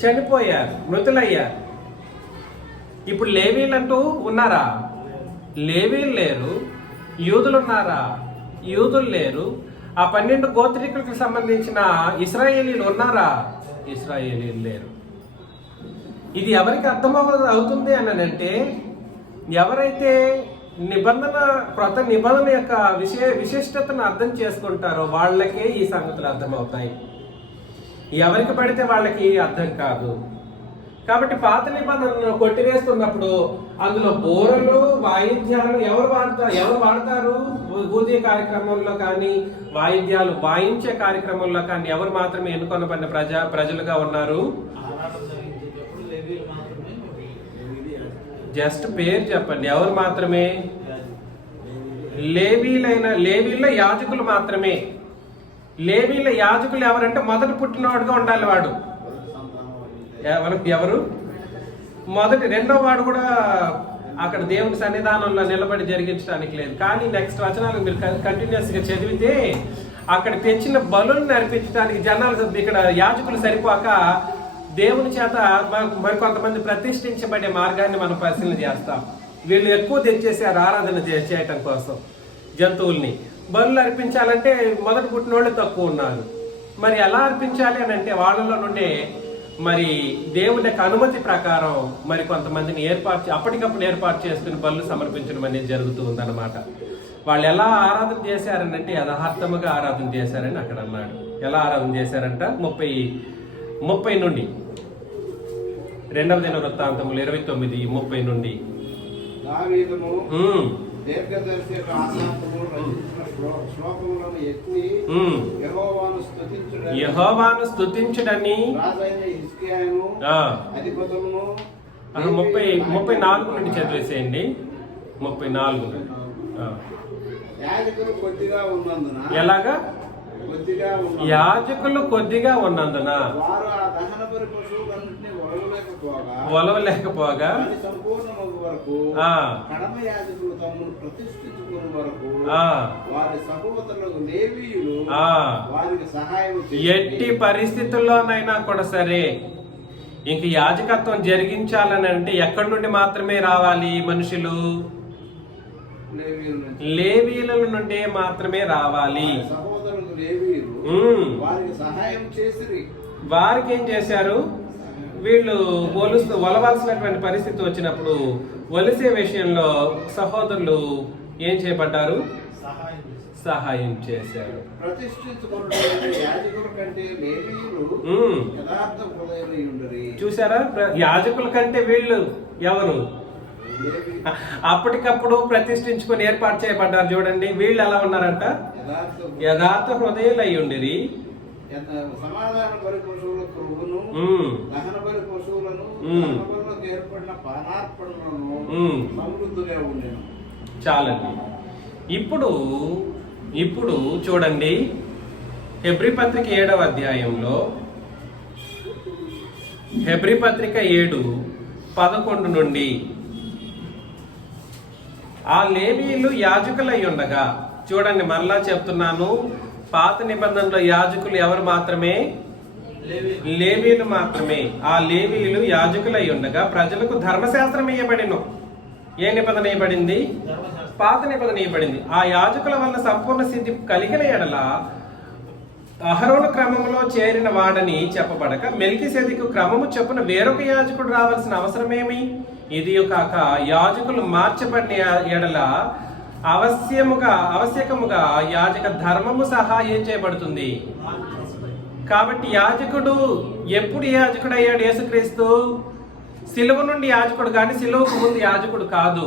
చనిపోయారు, మృతులయ్యారు. ఇప్పుడు లేవీలు అంటూ ఉన్నారా? లేవీలు లేరు. యూదులు ఉన్నారా? యూదులు లేరు. ఆ 12 గోత్రికులకు సంబంధించిన ఇశ్రాయేలీలు ఉన్నారా? ఇశ్రాయేలీలు లేరు. ఇది ఎవరికి అవుతుంది అని అంటే ఎవరైతే క్రొత్త నిబంధన యొక్క విశిష్టతను అర్థం చేసుకుంటారో వాళ్ళకే ఈ సంగతులు అర్థమవుతాయి. ఎవరికి పడితే వాళ్ళకి అర్థం కాదు. కాబట్టి పాత నిబంధనను కొట్టివేస్తున్నప్పుడు అందులో బోరలు వాయిద్యాలు ఎవరు వాడతారు? పూజ కార్యక్రమంలో కానీ వాయిద్యాలు వాయించే కార్యక్రమంలో కానీ ఎవరు మాత్రమే ఎన్నుకొనబడిన ప్రజలుగా ఉన్నారు? జస్ట్ పేరు చెప్పండి. ఎవరు మాత్రమే? లేవీల యాజకులు మాత్రమే. లేవీల యాజకులు ఎవరంటే మొదటి పుట్టినవాడుగా ఉండాలి వాడు. ఎవరు? రెండో వాడు కూడా అక్కడ దేవుని సన్నిధానంలో నిలబడి జరిగించడానికి లేదు. కానీ నెక్స్ట్ వచనాలు మీరు కంటిన్యూస్ గా చదివితే అక్కడ తెచ్చిన బలులను అర్పించడానికి జనాలు ఇక్కడ యాజకులు సరిపోక దేవుని చేత మరి కొంతమంది ప్రతిష్ఠించబడే మార్గాన్ని మనం పరిశీలన చేస్తాం. వీళ్ళు ఎక్కువ తెచ్చేసారు ఆరాధన చేయటం కోసం జంతువుల్ని. బలులు అర్పించాలంటే మొదటి పుట్టినోళ్ళు తక్కువ ఉన్నారు. మరి ఎలా అర్పించాలి అని అంటే వాళ్ళలో నుండే మరి దేవుని యొక్క అనుమతి ప్రకారం మరి కొంతమందిని అప్పటికప్పుడు ఏర్పాటు చేసుకుని బలులు సమర్పించడం అనేది జరుగుతూ ఉందన్నమాట. వాళ్ళు ఎలా ఆరాధన చేశారని అంటే యథార్థముగా ఆరాధన చేశారని అక్కడ అన్నాడు. ఎలా ఆరాధన చేశారంట? 30 నుండి 2వ దినవృత్తాంతములు 29:30 నుండి యెహోవాను స్తుతించుడని 34 నుండి చదివేసేయండి. 34 నుండి. ఎలాగా? యాజకులు కొద్దిగా ఉన్నందున ఒలవలేకపోగా ఎట్టి పరిస్థితుల్లోనైనా కూడా సరే ఇంక యాజకత్వం జరిగించాలని అంటే ఎక్కడి నుండి మాత్రమే రావాలి మనుషులు? లేవీయుల నుండి మాత్రమే రావాలి. వారికి ఏం చేశారు? వీళ్ళు ఒలవాల్సినటువంటి పరిస్థితి వచ్చినప్పుడు ఒలిసే విషయంలో సహోదరులు ఏం చేయబడ్డారు? సహాయం చేశారు. చూసారా? యాజకుల కంటే వీళ్ళు ఎవరు? అప్పటికప్పుడు ప్రతిష్ఠించుకొని ఏర్పాటు చేయబడ్డారు. చూడండి వీళ్ళు ఎలా ఉన్నారంట? యథార్థ హృదయులు అయి ఉండిరి. సమాధాన బలి పశువుల కొవ్వును, దహన బలి పశువులను, ఏర్పడిన పానార్పణలను సమృద్ధిగా ఉండేను. చాలండి. ఇప్పుడు చూడండి హెబ్రీ పత్రిక 7వ అధ్యాయంలో హెబ్రీ పత్రిక 7:11 నుండి ఆ లేవీయులు యాజకులై ఉండగా, చూడండి మరలా చెప్తున్నాను, పాత నిబంధనలో యాజకులు ఎవరు మాత్రమే? లేవీయులు మాత్రమే. ఆ లేవీయులు యాజకులై ఉండగా ప్రజలకు ధర్మశాస్త్రం ఇవ్వబడిను. ఏ నిబంధన ఇవ్వబడింది? పాత నిబంధన ఇవ్వబడింది. ఆ యాజకుల వల్ల సంపూర్ణ సిద్ధి కలిగిన ఎడల అహరోను క్రమంలో చేరిన వాడని చెప్పబడక మెల్కీసెదెకు క్రమము చొప్పున వేరొక యాజకుడు రావాల్సిన అవసరమేమి? ఇది కాక యాజకులు మార్చబడిన ఎడల ఆవశ్యకముగా యాజక ధర్మము సహాయం చేయబడుతుంది. కాబట్టి యాజకుడు ఎప్పుడు యాజకుడు అయ్యాడు? యేసుక్రీస్తు సిలువ నుండి యాజకుడు కానీ సిలువకు ముందు యాజకుడు కాదు.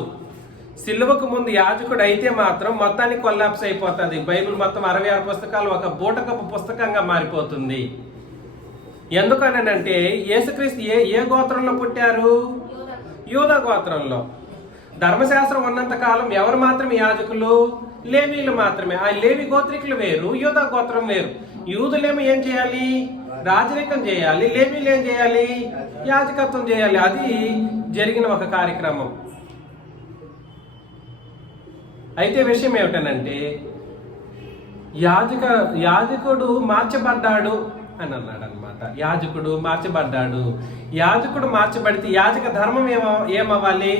సిలువకు ముందు యాజకుడు అయితే మాత్రం మొత్తానికి కొల్లాప్స్ అయిపోతుంది. బైబిల్ మొత్తం 66 పుస్తకాలు ఒక బూటకపు పుస్తకంగా మారిపోతుంది. ఎందుకనంటే యేసుక్రీస్తు ఏ గోత్రంలో పుట్టారు? యూదా గోత్రంలో. ధర్మశాస్త్రం ఉన్నంత కాలం ఎవరు మాత్రమే యాజకులు? లేవీలు మాత్రమే. ఆ లేవి గోత్రికులు వేరు, యూదా గోత్రం వేరు. యూదులేమో ఏం చేయాలి? రాజరికం చేయాలి. లేవీలు ఏం చేయాలి? యాజకత్వం చేయాలి. అది జరిగిన ఒక కార్యక్రమం. అయితే విషయం ఏమిటనంటే యాజకుడు మార్చబడ్డాడు అని అన్నాడు అనమాట. యాజకుడు మార్చబడ్డాడు. యాజకుడు మార్చబడితే యాజక ధర్మం ఏమవ్వాలి?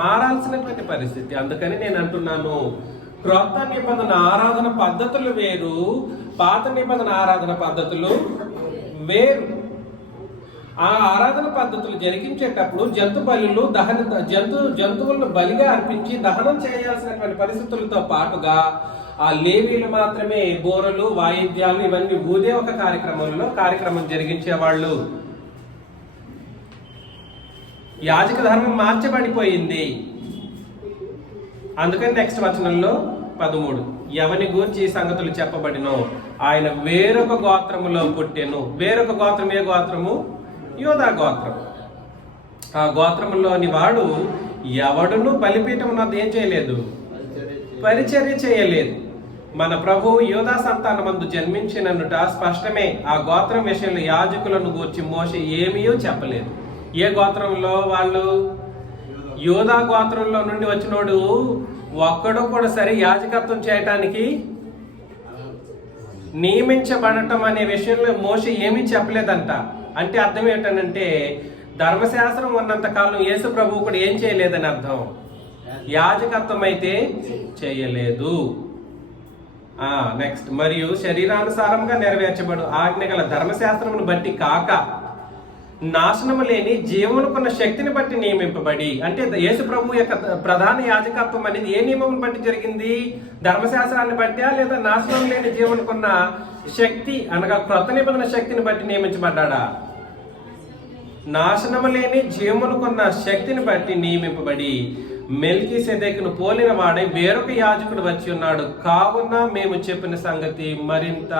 మారాల్సినటువంటి పరిస్థితి. అందుకని నేను అంటున్నాను, క్రొత్త నిబంధన ఆరాధన పద్ధతులు వేరు, పాత నిబంధన ఆరాధన పద్ధతులు వేరు. ఆ ఆరాధన పద్ధతులు జరిగించేటప్పుడు జంతువులను బలిగా అర్పించి దహనం చేయాల్సినటువంటి పరిస్థితులతో పాటుగా ఆ లేవీలు మాత్రమే బోరలు, వాయిద్యాలు ఇవన్నీ ఊదే ఒక కార్యక్రమం జరిగించేవాళ్ళు. యాజక ధర్మం మార్చబడిపోయింది. అందుకని నెక్స్ట్ వచనంలో 13, ఎవని గూర్చి ఈ సంగతులు చెప్పబడినో ఆయన వేరొక గోత్రములో పుట్టెను. వేరొక గోత్రం ఏ గోత్రము? యూదా గోత్రం. ఆ గోత్రములోని వాడు ఎవడును బలిపీఠం వద్ద ఏం చేయలేదు? పరిచర్య చేయలేదు. మన ప్రభువు యూదా సంతానమందు జన్మించిననుట స్పష్టమే. ఆ గోత్రం విషయంలో యాజకులను గూర్చి మోషే ఏమీ చెప్పలేదు. ఏ గోత్రంలో వాళ్ళు? యూదా గోత్రంలో నుండి వచ్చినోడు ఒక్కడు కూడా సరే యాజకత్వం చేయటానికి నియమించబడటం అనే విషయంలో మోషే ఏమీ చెప్పలేదంట. అంటే అర్థం ఏంటంటే ధర్మశాస్త్రం ఉన్నంత కాలం యేసు ప్రభువు కూడా ఏం చేయలేదని అర్థం. యాజకత్వం అయితే చేయలేదు. నెక్స్ట్, మరియు శరీరానుసారంగా నెరవేర్చబడు ఆజ్ఞగల ధర్మశాస్త్రమును బట్టి కాక నాశనము లేని జీవమునుకున్న శక్తిని బట్టి నియమింపబడి. అంటే యేసు ప్రభు యొక్క ప్రధాన యాజకత్వం అనేది ఏ నియమం బట్టి జరిగింది? ధర్మశాస్త్రాన్ని బట్టా లేదా నాశనం లేని జీవనుకున్న శక్తి అనగా క్రొత్త నిబంధన శక్తిని బట్టి నియమించబడ్డా? నాశనము లేని జీవమునుకున్న శక్తిని బట్టి నియమింపబడి మెల్కీసెదెకును పోలిన వాడై వేరొక యాజకుడు వచ్చి ఉన్నాడు. కావున మేము చెప్పిన సంగతి మరింత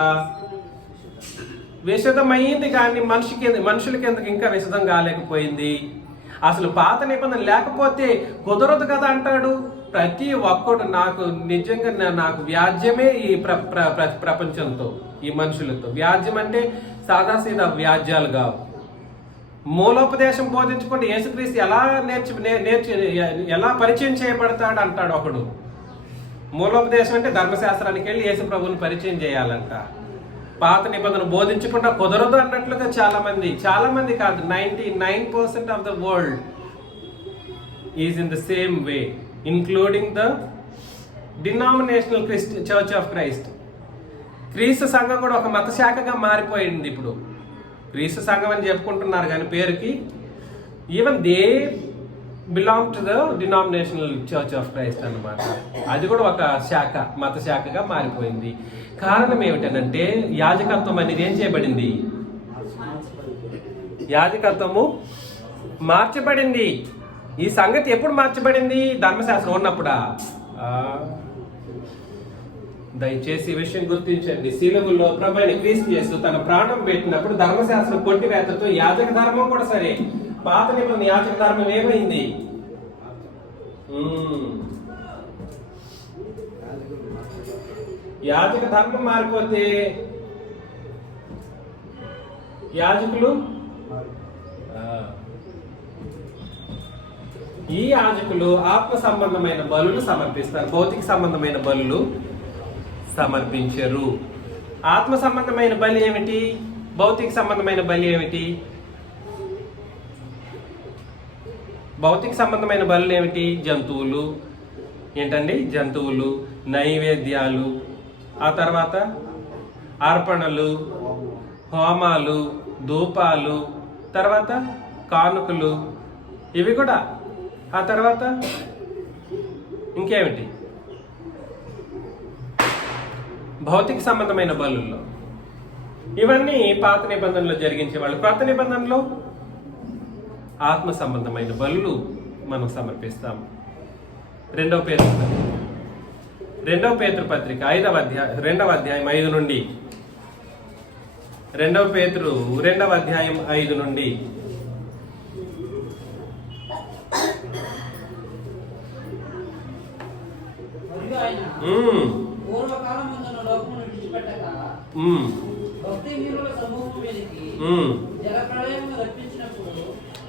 విశదమైంది, కానీ మనుషులకి ఎందుకు ఇంకా విశదం కాలేకపోయింది? అసలు పాత నిబంధన లేకపోతే కుదరదు కదా అంటాడు. ప్రతి ఒక్కడు నాకు వ్యాజ్యమే ఈ ప్రపంచంతో, ఈ మనుషులతో. వ్యాజ్యం అంటే సాదాసీదా వ్యాజ్యాలు కావు. మూలోపదేశం బోధించుకుంటే యేసుక్రీస్తు ఎలా పరిచయం చేయబడతాడు అంటాడు ఒకడు. మూలోపదేశం అంటే ధర్మశాస్త్రానికి వెళ్ళి యేసు ప్రభువుని పరిచయం చేయాలంట. పాత నిబంధన బోధించకుండా కుదరదు అన్నట్లుగా చాలా మంది కాదు, 99% of the world is in the same way, including the denominational church of Christ. క్రీస్తు సంఘం కూడా ఒక మత శాఖగా మారిపోయింది. ఇప్పుడు క్రీస్తు సంఘం అని చెప్పుకుంటున్నారు కానీ పేరుకి even they belong to the denominational church of Christ అన్నమాట. అది కూడా ఒక శాఖ, మత శాఖగా మారిపోయింది. కారణం ఏమిటంటే యాజకత్వం అనేది ఏం చేయబడింది? యాజకత్వము మార్చబడింది. ఈ సంగతి ఎప్పుడు మార్చబడింది? ధర్మశాస్త్రం ఉన్నప్పుడా? దయచేసి ఈ విషయం గుర్తించండి. శిలువలో ప్రభువైన క్రీస్తు యేసు తన ప్రాణం పెట్టినప్పుడు ధర్మశాస్త్రం కొట్టివేతతో యాజక ధర్మం కూడా సరే, పాత నిబంధన యాజక ధర్మం ఏమైంది? యాజక ధర్మం మారిపోతే యాజకులు, ఈ యాజకులు ఆత్మ సంబంధమైన బలులు సమర్పిస్తారు, భౌతిక సంబంధమైన బలులు సమర్పించరు. ఆత్మ సంబంధమైన బలి ఏమిటి? భౌతిక సంబంధమైన బలి ఏమిటి? భౌతిక సంబంధమైన బలులు ఏమిటి? జంతువులు. ఏంటండి? జంతువులు, నైవేద్యాలు, ఆ తర్వాత అర్పణలు, హోమాలు, ధూపాలు, తర్వాత కానుకలు, ఇవి కూడా. ఆ తర్వాత ఇంకేమిటి? భౌతిక సంబంధమైన బలుల్లో ఇవన్నీ పాత నిబంధనలో జరిగించేవాళ్ళు. పాత నిబంధనలో ఆత్మ సంబంధమైన బలులు మనం సమర్పిస్తాం. రెండవ పేతురు పత్రిక 5వ అధ్యాయం 2వ అధ్యాయం 5 నుండి 2 పేతురు 2వ అధ్యాయం 5 నుండి మరియు ఆయన పూర్వకాలమందున లోకమును విడిచిపెట్టక భక్తిహీనుల సమూహం మీదకి జలప్రళయమును రప్పించినప్పుడు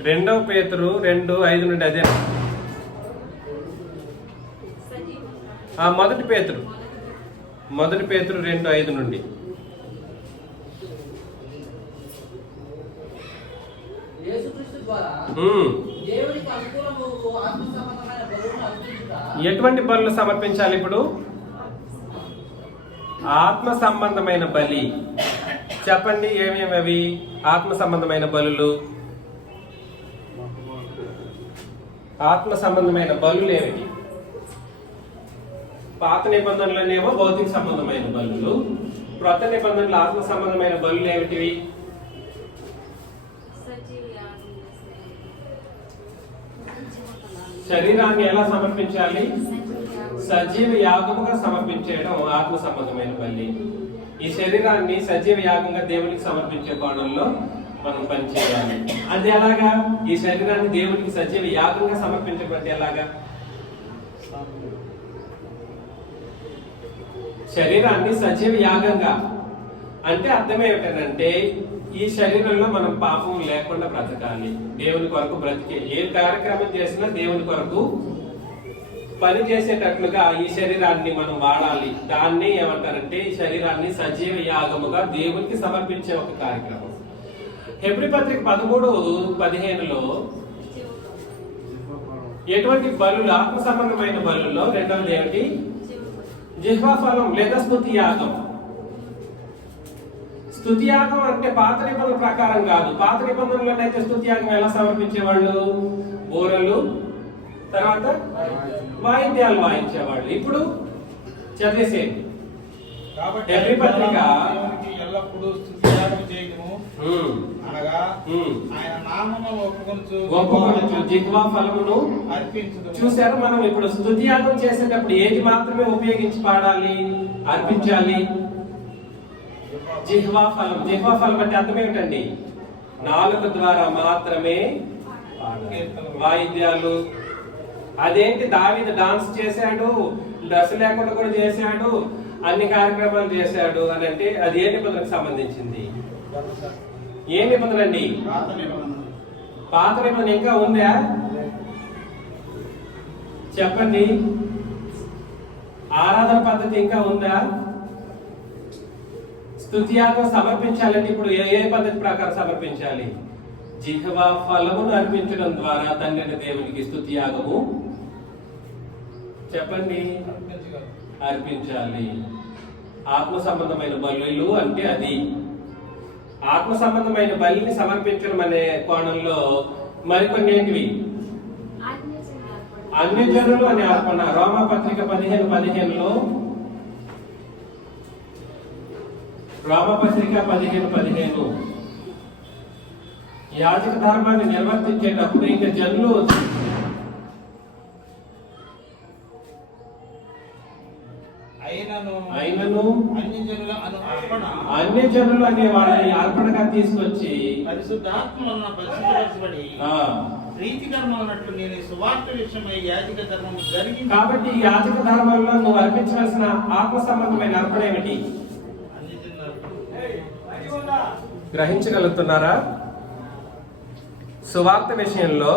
2 పేతురు 2:5 నుండి అదే. మొదటి పేతురు 2:5 నుండి యేసుక్రీస్తు ద్వారా దేవునికి అనుకూలము ఆత్మ సంబంధమైన బలులను అర్పించుట. ఎటువంటి బలులు సమర్పించాలి ఇప్పుడు? ఆత్మ సంబంధమైన బలి. చెప్పండి ఏమేమి అవి ఆత్మ సంబంధమైన బలులు? ఆత్మ సంబంధమైన బలులు ఏమిటి? పాత నిబంధనలనేమో భౌతిక సంబంధమైన బలులు, క్రొత్త నిబంధనలు ఆత్మ సంబంధమైన బలులు ఏమిటివి? శరీరాన్ని ఎలా సమర్పించాలి? సజీవ యాగముగా సమర్పించేయడం ఆత్మ సంబంధమైన బలి. ఈ శరీరాన్ని సజీవ యాగంగా దేవునికి సమర్పించే కోణంలో మనం పనిచేయాలి. అది ఎలాగా? ఈ శరీరాన్ని దేవునికి సజీవ యాగంగా సమర్పించబట్టి ఎలాగా? శరీరాన్ని సజీవ యాగంగా అంటే అర్థం ఏమిటంటే ఈ శరీరంలో మనం పాపం లేకుండా బ్రతకాలి, దేవుని కొరకు బ్రతికే ఏ కార్యక్రమం చేసినా దేవుని కొరకు పని చేసేటట్లుగా ఈ శరీరాన్ని మనం వాడాలి. దాన్ని ఏమంటారంటే ఈ శరీరాన్ని సజీవ యాగముగా దేవునికి సమర్పించే ఒక కార్యక్రమం. హెబ్రీ పత్రిక 13:15లో ఎటువంటి బలులు? ఆత్మ సంబంధమైన బలుల్లో రెండవది ఏమిటి? జిహ్వా ఫలం లేదా స్తుతి యాగం. స్తుతి యాగం అంటే పాత నిబంధనల ప్రకారం కాదు. పాత నిబంధనలనైతే స్తుతి యాగం ఎలా సమర్పించేవాళ్ళు? బూరలు, తర్వాత వాయిద్యాలు వాయించేవాళ్ళు. ఇప్పుడు చదివేసేది కాబట్టి హెబ్రీ పత్రిక ఎల్లప్పుడూ స్తుతి యాగం చేయడము అనగా ఆయన నామమును ఒప్పుకొనుచు జిహ్వా ఫలమును అర్పించుదు. చూసారు? మనం ఇప్పుడు స్తుతి యాగం చేసేటప్పుడు ఏది మాత్రమే ఉపయోగించి పాడాలి, అర్పించాలి? జిహ్వా ఫలం. జిహ్వా ఫలం అంటే అర్థం ఏమిటండి? నాలుక ద్వారా మాత్రమే వాయిద్యాలు. అదేంటి? దావీదు డాన్స్ చేశాడు, డ్రెస్ లేకుండా కూడా చేశాడు, అన్ని కార్యక్రమాలు చేశాడు అని అంటే అది ఏ నిబంధనకు సంబంధించింది? ఏ నిబంధన అండి? పాత నిబంధన ఇంకా ఉందా? చెప్పండి. ఆరాధన పద్ధతి ఇంకా ఉందా? స్తుతియాగం సమర్పించాలంటే ఇప్పుడు ఏ పద్ధతి ప్రకారం సమర్పించాలి? జిహ్వా ఫలమును అర్పించడం ద్వారా తండ్రి దేవునికి స్తుతియాగము చెప్పండి అర్పించాలి. ఆత్మ సంబంధమైన బలులు అంటే అది. ఆత్మ సంబంధమైన బలిని సమర్పించడం అనే కోణంలో మరికొన్ని ఏంటివి? అన్యజనులు అనే అర్పణ. రోమపత్రిక 15:15లో రోమపత్రిక 15:15 యాజక ధర్మాన్ని నిర్వర్తించేటప్పుడు ఇంకా జనులు అయినను అన్యజనులు అనే వాళ్ళని అర్పణగా తీసుకొచ్చి పరిశుద్ధాత్మలను పరిశుద్ధపరచబడి ప్రీతికరమైనట్లు నేను సువార్త విషయమై యాజక ధర్మం జరిగింది. కాబట్టి ఈ యాజక ధర్మంలో నువ్వు అర్పించవలసిన ఆత్మ సంబంధమైన అర్పణ ఏమిటి? గ్రహించగలుగుతున్నారా? సువార్త విషయంలో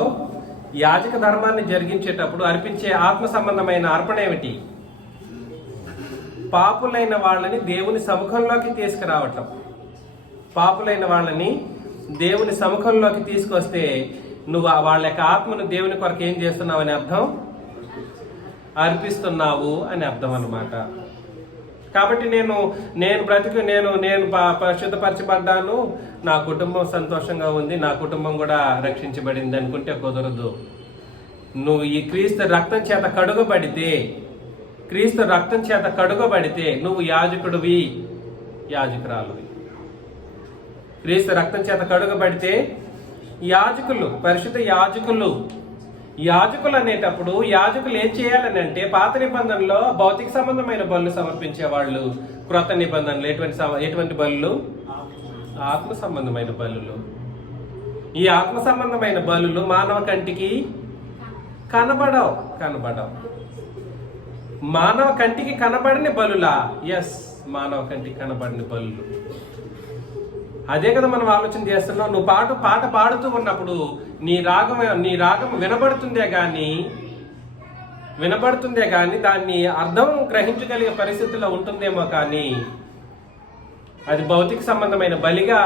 యాజక ధర్మాన్ని జరిగించేటప్పుడు అర్పించే ఆత్మ సంబంధమైన అర్పణ ఏమిటి? పాపులైన వాళ్ళని దేవుని సముఖంలోకి తీసుకురావటం. పాపులైన వాళ్ళని దేవుని సముఖంలోకి తీసుకొస్తే నువ్వు వాళ్ళ యొక్క ఆత్మను దేవుని కొరకు ఏం చేస్తున్నావు అని అర్థం? అర్పిస్తున్నావు అని అర్థం అన్నమాట. కాబట్టి నేను బ్రతికి నేను పరిశుద్ధపరచబడ్డాను, నా కుటుంబం సంతోషంగా ఉంది, నా కుటుంబం కూడా రక్షించబడింది అనుకుంటే కుదరదు. నువ్వు ఈ క్రీస్తు రక్తం చేత కడుగబడితే నువ్వు యాజకుడివి, యాజకురాలువి. క్రీస్తు రక్తం చేత కడుగబడితే యాజకులు, పరిశుద్ధ యాజకులు అనేటప్పుడు యాజకులు ఏం చేయాలని అంటే, పాత నిబంధనలో భౌతిక సంబంధమైన బలులు సమర్పించేవాళ్ళు. క్రొత్త నిబంధనలు ఎటువంటి బలులు? ఆత్మ సంబంధమైన బలులు. ఈ ఆత్మ సంబంధమైన బలులు మానవ కంటికి కనబడవు. మానవ కంటికి కనబడని బలులా? ఎస్, మానవ కంటికి కనబడని బలులు. అదే కదా మనం ఆలోచన చేస్తున్నాం. నువ్వు పాట పాడుతూ ఉన్నప్పుడు నీ రాగం వినబడుతుందే కానీ దాన్ని అర్థం గ్రహించగలిగే పరిస్థితిలో ఉంటుందేమో కానీ అది భౌతిక సంబంధమైన బలిగా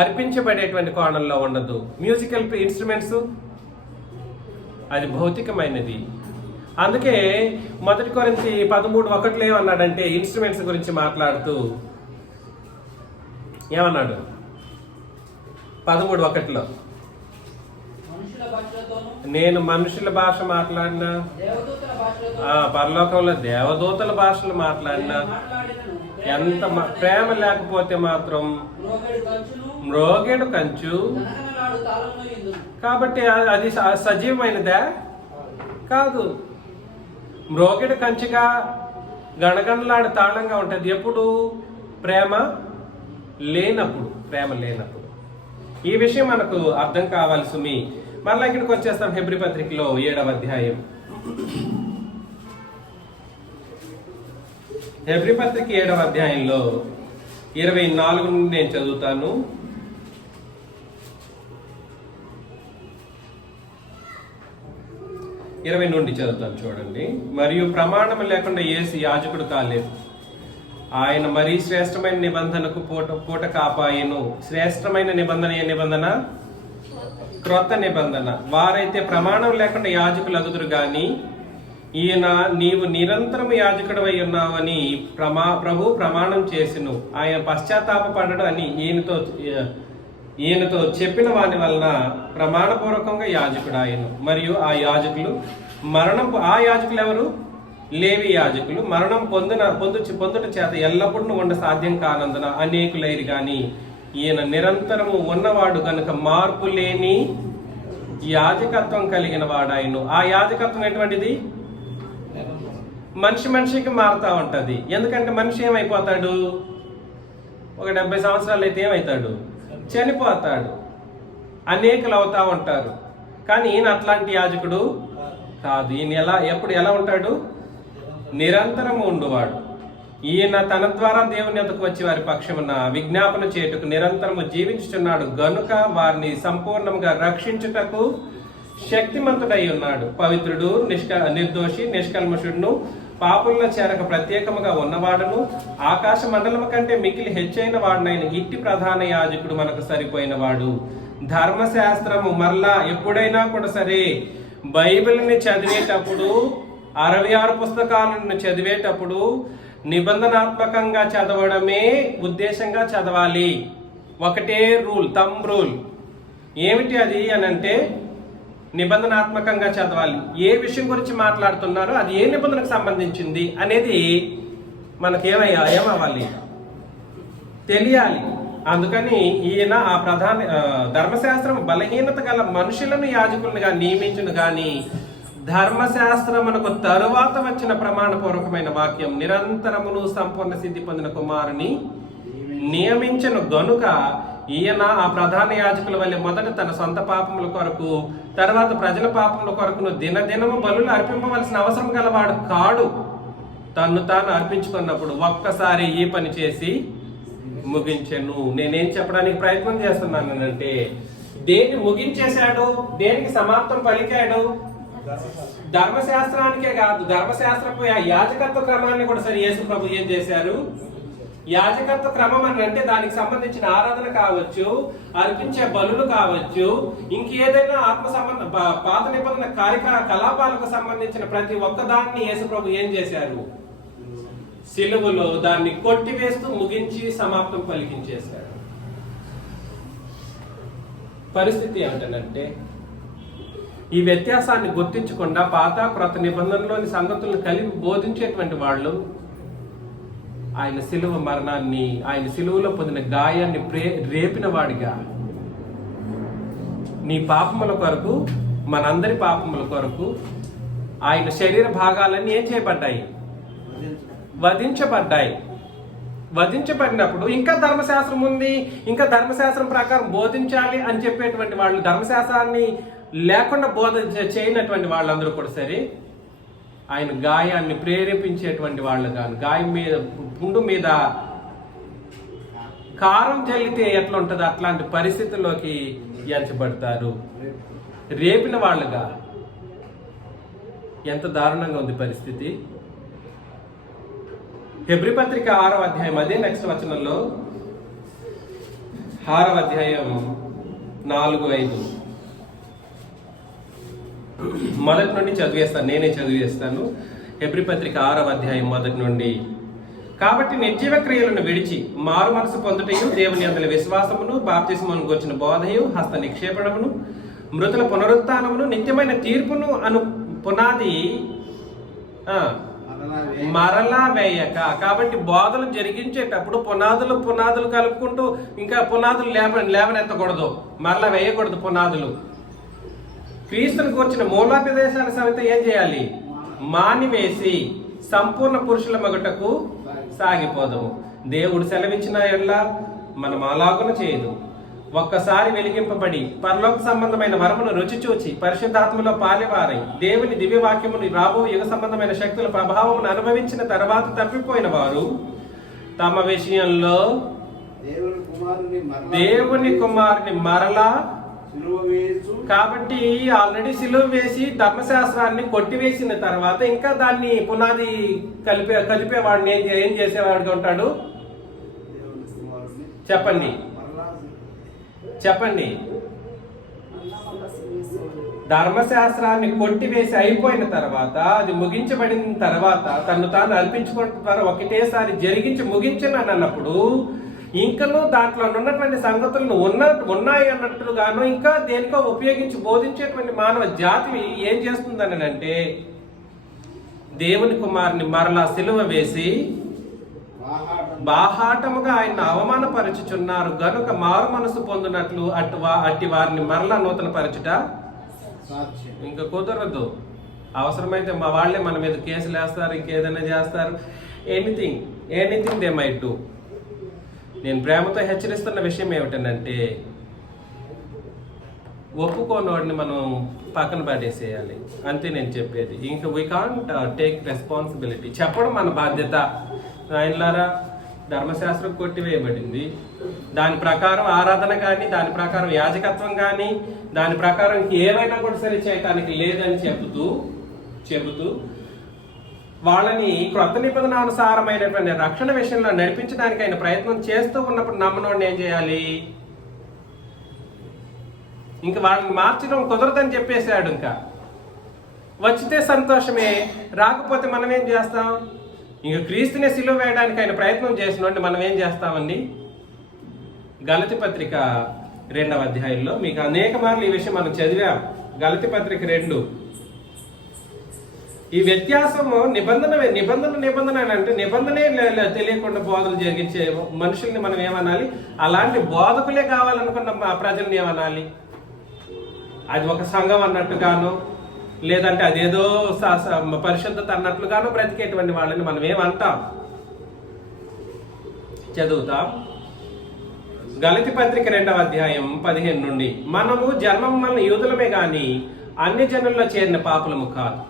అర్పించబడేటువంటి కోణంలో ఉండదు. మ్యూజికల్ ఇన్స్ట్రుమెంట్స్ అది భౌతికమైనది. అందుకే 1 కొరింథీ 13:1 ఏమన్నాడంటే, ఇన్స్ట్రుమెంట్స్ గురించి మాట్లాడుతూ ఏమన్నాడు? 13:1 నేను మనుషుల భాష మాట్లాడినా, పరలోకంలో దేవదూతల భాషలు మాట్లాడినా, ఎంత ప్రేమ లేకపోతే మాత్రం మ్రోగేడు కంచు. కాబట్టి అది సజీవమైనదా? కాదు. మ్రోగేడు కంచుగా గణగణలాడు తాళంగా ఉంటుంది ఎప్పుడు? ప్రేమ లేనప్పుడు. ఈ విషయం మనకు అర్థం కావాలి సుమి. మళ్ళీ ఇక్కడికి వచ్చేస్తాం. హెబ్రీ పత్రికలో 7వ అధ్యాయం. హెబ్రీ పత్రిక 7వ అధ్యాయంలో 24 నుండి నేను చదువుతాను. చూడండి. మరియు ప్రమాణం లేకుండా యేసు యాజకుడు కాలేదు. ఆయన మరీ శ్రేష్టమైన నిబంధనకు పూట కాపాయను. శ్రేష్టమైన నిబంధన క్రొత్త నిబంధన. వారైతే ప్రమాణం లేకుండా యాజకులు అగుదురు గాని, ఈయన నీవు నిరంతరం యాజకుడు అయి ఉన్నావని ప్రభు ప్రమాణం చేసిను. ఆయన పశ్చాత్తాపపడడు అని ఈయనతో చెప్పిన వాని వలన ప్రమాణపూర్వకంగా యాజకుడు ఆయను. మరియు ఆ యాజకులు ఎవరు? లేవి యాజకులు మరణం పొందుట చేత ఎల్లప్పుడూ ఉండ సాధ్యం కానందున అనేకులైరు గాని, ఈయన నిరంతరము ఉన్నవాడు గనుక మార్పు లేని యాజకత్వం కలిగిన వాడాయను. ఆ యాజకత్వం ఎటువంటిది? మనిషికి మారుతా ఉంటది. ఎందుకంటే మనిషి ఏమైపోతాడు? ఒక 70 సంవత్సరాలు అయితే ఏమవుతాడు? చనిపోతాడు. అనేకులు అవుతా ఉంటారు. కానీ ఈయన అట్లాంటి యాజకుడు కాదు. ఈయన ఎలా ఉంటాడు? నిరంతరము ఉండువాడు. ఈయన తన ద్వారా దేవుని యొద్దకు వచ్చి వారి పక్షమున విజ్ఞాపన చేయుటకు నిరంతరము జీవించుచున్నాడు గనుక వారిని సంపూర్ణంగా రక్షించుటకు శక్తిమంతుడై ఉన్నాడు. పవిత్రుడు, నిర్దోషి, నిష్కల్మషుడును, పాపుల్లో చేరక ప్రత్యేకముగా ఉన్నవాడును, ఆకాశ మండలము కంటే మిక్కిలి హెచ్చైన వాడునైన ఇట్టి ప్రధాన యాజకుడు మనకు సరిపోయిన వాడు. ధర్మశాస్త్రము మరలా ఎప్పుడైనా కూడా సరే బైబిల్ని చదివేటప్పుడు 66 పుస్తకాలను చదివేటప్పుడు నిబంధనాత్మకంగా చదవడమే ఉద్దేశంగా చదవాలి. ఒకటే రూల్, థంబ్ రూల్. ఏమిటి అది అనంటే నిబంధనాత్మకంగా చదవాలి. ఏ విషయం గురించి మాట్లాడుతున్నారో అది ఏ నిబంధనకు సంబంధించింది అనేది ఏమవ్వాలి? తెలియాలి. అందుకని ఈయన ఆ ప్రధాన ధర్మశాస్త్రం బలహీనత గల మనుషులను యాజకులుగా నియమించును గాని, ధర్మశాస్త్రమునకు తరువాత వచ్చిన ప్రమాణపూర్వకమైన వాక్యం నిరంతరమును సంపూర్ణ సిద్ధి పొందిన కుమారుని నియమించను గనుక, ఈయన ఆ ప్రధాన యాజకుల వల్లే మొదట తన సొంత పాపముల కొరకు, తర్వాత ప్రజల పాపముల కొరకును దినదినము బలులు అర్పింపవలసిన అవసరం గలవాడు కాడు. తన్ను తాను అర్పించుకున్నప్పుడు ఒక్కసారి ఈ పని చేసి ముగించెను. నేనేం చెప్పడానికి ప్రయత్నం చేస్తున్నాను అంటే, దేన్ని ముగించేశాడు? దేనికి సమాప్తం పలికాడు? ధర్మశాస్త్రానికే కాదు, ధర్మశాస్త్రపు యాజకత్వ క్రమాన్ని కూడా సరి యేసు ప్రభు ఏం చేశారు? యాజకత్వ క్రమం అని అంటే దానికి సంబంధించిన ఆరాధన కావచ్చు, అర్పించే బలులు కావచ్చు, ఇంకేదైనా ఆత్మ సంబంధ పాత నిబంధన కలాపాలకు సంబంధించిన ప్రతి ఒక్కదాన్ని యేసు ప్రభు ఏం చేశారు? సిలువలో దాన్ని కొట్టివేస్తూ ముగించి సమాప్తం పలికించేశాడు. పరిస్థితి ఏమిటంటే ఈ వ్యత్యాసాన్ని గుర్తించకుండా పాత క్రొత్త నిబంధనలోని సంగతులను కలిపి బోధించేటువంటి వాళ్ళు ఆయన సిలువ మరణాన్ని, ఆయన సిలువలో పొందిన గాయాన్ని రేపిన వాడిగా, నీ పాపముల కొరకు, మనందరి పాపముల కొరకు ఆయన శరీర భాగాలన్నీ ఏం చేయబడ్డాయి? వధించబడ్డాయి. వధించబడినప్పుడు ఇంకా ధర్మశాస్త్రం ఉంది, ఇంకా ధర్మశాస్త్రం ప్రకారం బోధించాలి అని చెప్పేటువంటి వాళ్ళు, ధర్మశాస్త్రాన్ని లేకుండా చేయనటువంటి వాళ్ళందరూ కూడా సరే ఆయన గాయాన్ని ప్రేరేపించేటువంటి వాళ్ళు కాదు. గాయం మీద, పుండు మీద కారం చల్లితే ఎట్లా ఉంటుందో అట్లాంటి పరిస్థితుల్లోకి ఎంచబడతారు. రేపిన వాళ్ళుగా. ఎంత దారుణంగా ఉంది పరిస్థితి. హెబ్రీ పత్రిక 6వ అధ్యాయం, అదే నెక్స్ట్ వచనంలో 6వ అధ్యాయం 4-5 మొదటి నుండి చదివేస్తాను, నేనే చదివేస్తాను. హెబ్రీ పత్రిక 6వ అధ్యాయం మొదటి నుండి. కాబట్టి నిర్జీవ క్రియలను విడిచి మారు మనసు పొందుటయు, దేవుని యందలి విశ్వాసమును, బాప్తిస్మమును గూర్చిన బోధయు, హస్త నిక్షేపణమును, మృతుల పునరుత్థానమును, నిత్యమైన తీర్పును అను పునాది మరలా వేయక. కాబట్టి బోధలు జరిగించేటప్పుడు పునాదులు కలుపుకుంటూ ఇంకా పునాదులు లేవనెత్తకూడదు, మరలా వేయకూడదు పునాదులు. క్రీస్తును కూర్చిన మూలాపదేశాల సమిత ఏం చేయాలి? మానివేసి సంపూర్ణ పురుషుల మగుటకు సాగిపోదము. దేవుడు సెలవిచ్చిన ఎడల మనం అలాగున చేయదు. ఒక్కసారి వెలిగింపబడి పరలోక సంబంధమైన వరమును రుచి చూచి పరిశుద్ధాత్మలో పాలివారై దేవుని దివ్యవాక్యముని రాబో యుగ సంబంధమైన శక్తుల ప్రభావమును అనుభవించిన తర్వాత తప్పిపోయిన వారు తమ విషయంలో దేవుని కుమారుని మరలా, కాబట్టి ఆల్రెడీ సిలువ వేసి ధర్మశాస్త్రాన్ని కొట్టివేసిన తర్వాత ఇంకా దాన్ని పునాది కలిపేవాడిని ఏం చేసేవాడిగా ఉంటాడు? చెప్పండి. ధర్మశాస్త్రాన్ని కొట్టివేసి అయిపోయిన తర్వాత, అది ముగించబడిన తర్వాత, తను తాను అర్పించుకుంటున్నారు, ఒకటేసారి జరిగించి ముగించను అన్నప్పుడు ఇంకనూ దాంట్లో ఉన్నటువంటి సంగతులను ఉన్నాయి అన్నట్లుగాను ఇంకా దేనికో ఉపయోగించి బోధించేటువంటి మానవ జాతి ఏం చేస్తుందని అంటే, దేవుని కుమారుని మరలా సిలువ వేసి బాహాటముగా ఆయన అవమానపరచుచున్నారు గనుక మారు మనసు పొందినట్లు అట్టి వారిని మరలా నూతన పరచుట ఇంకా కుదరదు. అవసరమైతే మా వాళ్ళే మన మీద కేసులు వేస్తారు, ఇంకేదైనా చేస్తారు. Anything they might do. నేను ప్రేమతో హెచ్చరిస్తున్న విషయం ఏమిటంటే, ఒప్పుకోనోడిని మనం పక్కన పడేసేయాలి, అంతే నేను చెప్పేది. ఇంకా వీ కాంట్ టేక్ రెస్పాన్సిబిలిటీ. చెప్పడం మన బాధ్యత. ఆయనలారా, ధర్మశాస్త్రం కొట్టివేయబడింది, దాని ప్రకారం ఆరాధన కానీ, దాని ప్రకారం యాజకత్వం కానీ, దాని ప్రకారం ఏమైనా కూడా సరే చేయటానికి లేదని చెబుతూ వాళ్ళని క్రొత్త నిబంధన అనుసారమైనటువంటి రక్షణ విషయంలో నడిపించడానికి ఆయన ప్రయత్నం చేస్తూ ఉన్నప్పుడు నమ్మనోడిని ఏం చేయాలి? ఇంకా వాళ్ళని మార్చడం కుదరదని చెప్పేశాడు. ఇంకా వచ్చితే సంతోషమే, రాకపోతే మనం ఏం చేస్తాం? ఇంకా క్రీస్తునే సిలువ వేయడానికి ఆయన ప్రయత్నం చేసినోడిని మనం ఏం చేస్తామండి? గలతీ పత్రిక 2వ అధ్యాయంలో మీకు అనేక మార్లు ఈ విషయం మనం చదివాం. గలతీ పత్రిక 2. ఈ వ్యత్యాసము నిబంధన అంటే నిబంధనే తెలియకుండా బోధలు జరిగించే మనుషుల్ని మనం ఏమనాలి? అలాంటి బోధకులే కావాలనుకున్న ప్రజల్ని ఏమనాలి? అది ఒక సంఘం అన్నట్టుగాను, లేదంటే అదేదో పరిశుద్ధత అన్నట్లుగాను బ్రతికేటువంటి వాళ్ళని మనం ఏమంటాం? చదువుతాం. గలతీ పత్రిక 2వ అధ్యాయం 15 నుండి. మనము జన్మం వలన యూదులమే గాని అన్ని జనుల్లో చేరిన పాపులము కాదు.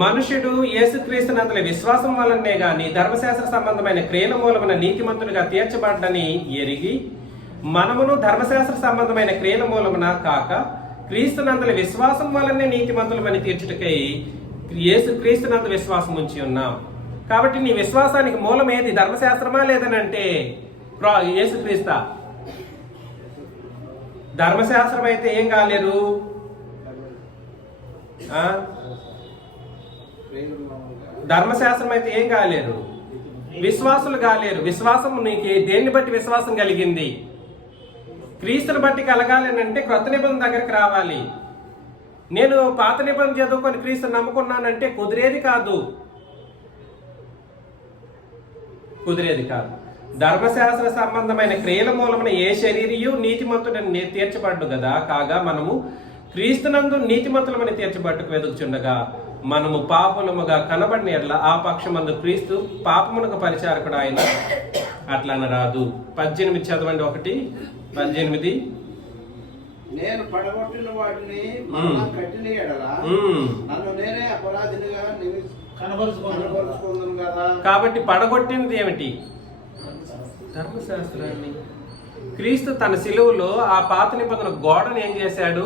మనుషుడు యేసుక్రీస్తునందలి విశ్వాసం వలనే గాని ధర్మశాస్త్ర సంబంధమైన క్రియల మూలమున నీతిమంతునిగా తీర్చబడ్డని ఎరిగి, మనమును ధర్మశాస్త్ర సంబంధమైన క్రియల మూలమున కాక క్రీస్తునందలి విశ్వాసం వలనే నీతిమంతులమని తీర్చుటకై యేసుక్రీస్తునందు విశ్వాసం ఉంచి ఉన్నాం. కాబట్టి నీ విశ్వాసానికి మూలం ఏది? ధర్మశాస్త్రమా లేదనంటే యేసుక్రీస్తా? ధర్మశాస్త్రం అయితే ఏం కాలేదు, ధర్మశాస్త్రం అయితే ఏం కాలేరు, విశ్వాసులు కాలేరు. విశ్వాసం నీకు దేన్ని బట్టి విశ్వాసం కలిగింది? క్రీస్తుని బట్టి కలగాలి అంటే క్రొత్త నిబంధన దగ్గరికి రావాలి. నేను పాత నిబంధన చదువుకొని క్రీస్తుని నమ్ముకున్నానంటే కుదిరేది కాదు. ధర్మశాస్త్ర సంబంధమైన క్రియల మూలమున ఏ శరీరియు నీతిమంతుడని తీర్చబడ్డు కదా. కాగా మనము క్రీస్తునందు నీతిమంతులమని తీర్చబట్టుకు వెదుకుచుండగా మనము పాపులముగా కనబడిన ఎడల ఆ పక్షమందు క్రీస్తు పాపమునకు పరిచారకుడు ఆయన అట్లా అనరాదు. 18 చదవండి. 1:18. నేను పడగొట్టిన వాటిని కట్టిన ఎడల నన్ను నేనే అపరాధినిగా కనబరుచుకుందును కదా. కాబట్టి పడగొట్టినది ఏమిటి? ధర్మశాస్త్రాన్ని. క్రీస్తు తన సిలువలో ఆ పాత నిబంధన గోడను ఏం చేశాడు?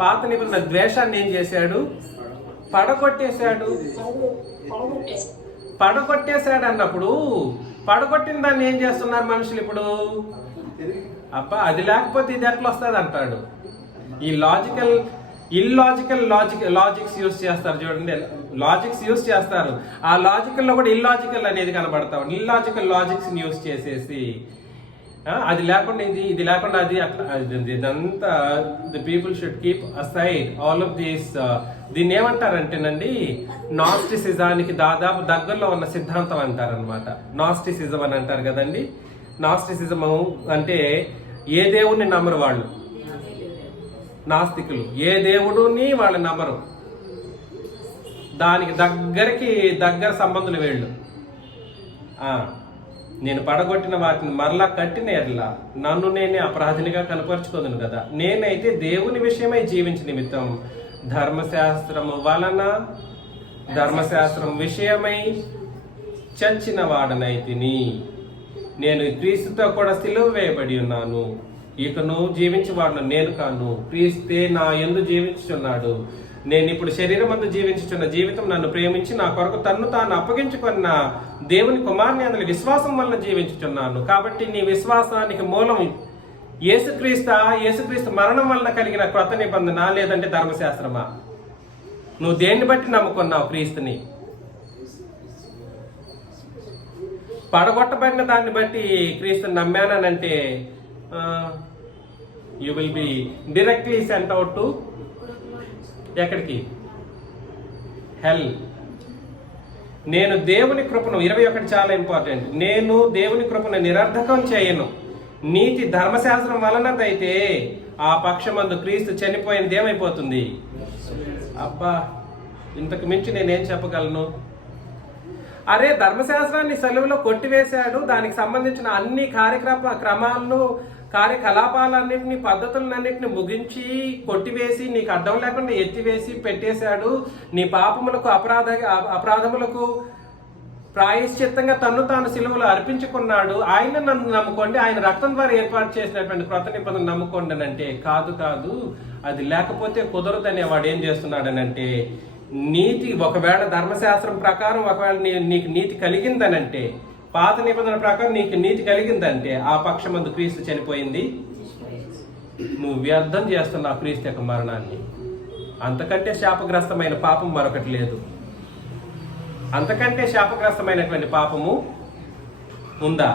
పాత నిబంధన ద్వేషాన్ని ఏం చేశాడు? పడగొట్టేశాడు అన్నప్పుడు పడగొట్టిన దాన్ని ఏం చేస్తున్నారు మనుషులు ఇప్పుడు? అబ్బా అది లేకపోతే ఇది ఎట్లా వస్తుంది అంటాడు. ఈ లాజిక్స్ యూస్ చేస్తారు చూడండి. లాజిక్స్ యూస్ చేస్తారు. ఆ లాజికల్ లో కూడా ఇల్లాజికల్ అనేది కనబడతాం. ఇల్లాజికల్ లాజిక్స్ యూస్ చేసేసి అది లేకుండా ఇది లేకుండా అది అట్లా ఇదంతా the people should keep aside all of these. దీన్ని ఏమంటారంటేనండి, నాస్టిసిజానికి దాదాపు దగ్గరలో ఉన్న సిద్ధాంతం అంటారనమాట. నాస్టిసిజం అని అంటారు కదండి. నాస్టిసిజం అంటే ఏ దేవుణ్ణి నమ్మరు వాళ్ళు, నాస్తికులు. ఏ దేవుడుని వాళ్ళు నమ్మరు. దానికి దగ్గర సంబంధులు వీళ్ళు. నేను పడగొట్టిన వాటిని మరలా కట్టిన ఎడల నన్ను నేనే అపరాధినిగా కనపరుచుకోదును కదా. నేనైతే దేవుని విషయమై జీవించిన నిమిత్తం ధర్మశాస్త్రం విషయమై చచ్చిన వాడనైతిని. నేను క్రీస్తుతో కూడా సిలువ వేయబడి ఉన్నాను. ఇకను జీవించేవాడును నేను కాను, క్రీస్తే నా యందు జీవించుచున్నాడు. నేను ఇప్పుడు శరీరమందు జీవించుచున్న జీవితం నన్ను ప్రేమించి నా కొరకు తన్ను తాను అప్పగించుకున్న దేవుని కుమారుని అందులో విశ్వాసం వలన జీవించుచున్నాను. కాబట్టి నీ విశ్వాసానికి మూలం యేసుక్రీస్తు మరణం వలన కలిగిన క్రొత్త నిబంధన, లేదంటే ధర్మశాస్త్రమా? నువ్వు దేన్ని బట్టి నమ్ముకున్నావు క్రీస్తుని? పడగొట్టబడిన దాన్ని బట్టి క్రీస్తుని నమ్మానంటే you will be directly sent out to ఎక్కడికి? హెల్. నేను దేవుని కృపను 21 చాలా ఇంపార్టెంట్. నేను దేవుని కృపను నిరర్ధకం చేయను. నీతి ధర్మశాస్త్రం వలనదైతే ఆ పక్షమందు క్రీస్తు చనిపోయినది ఏమైపోతుంది? అబ్బా, ఇంతకు మించి నేనేం చెప్పగలను? అరే, ధర్మశాస్త్రాన్ని సెలవులో కొట్టివేశాడు. దానికి సంబంధించిన అన్ని కార్యకలాపాలన్నింటినీ పద్ధతులన్నింటినీ ముగించి కొట్టివేసి నీకు అడ్డం లేకుండా ఎత్తివేసి పెట్టేశాడు. నీ పాపములకు అపరాధములకు ప్రాయశ్చిత్తంగా తన్ను తాను సిలువలో అర్పించుకున్నాడు. ఆయన నన్ను నమ్ముకోండి, ఆయన రక్తం ద్వారా ఏర్పాటు చేసినటువంటి క్రొత్త నిబంధన నమ్ముకోండి అని అంటే కాదు, అది లేకపోతే కుదరదనే వాడు ఏం చేస్తున్నాడనంటే, నీతి ఒకవేళ ధర్మశాస్త్రం ప్రకారం ఒకవేళ నీకు నీతి కలిగిందనంటే, పాత నిబంధన ప్రకారం నీకు నీతి కలిగిందంటే ఆ పక్షమందు క్రీస్తు చనిపోయింది. నువ్వు వ్యర్థం చేస్తున్నావు క్రీస్తు యొక్క మరణాన్ని. అంతకంటే శాపగ్రస్తమైన పాపం మరొకటి లేదు. అంతకంటే శాపగ్రస్తమైనటువంటి పాపము ఉందా?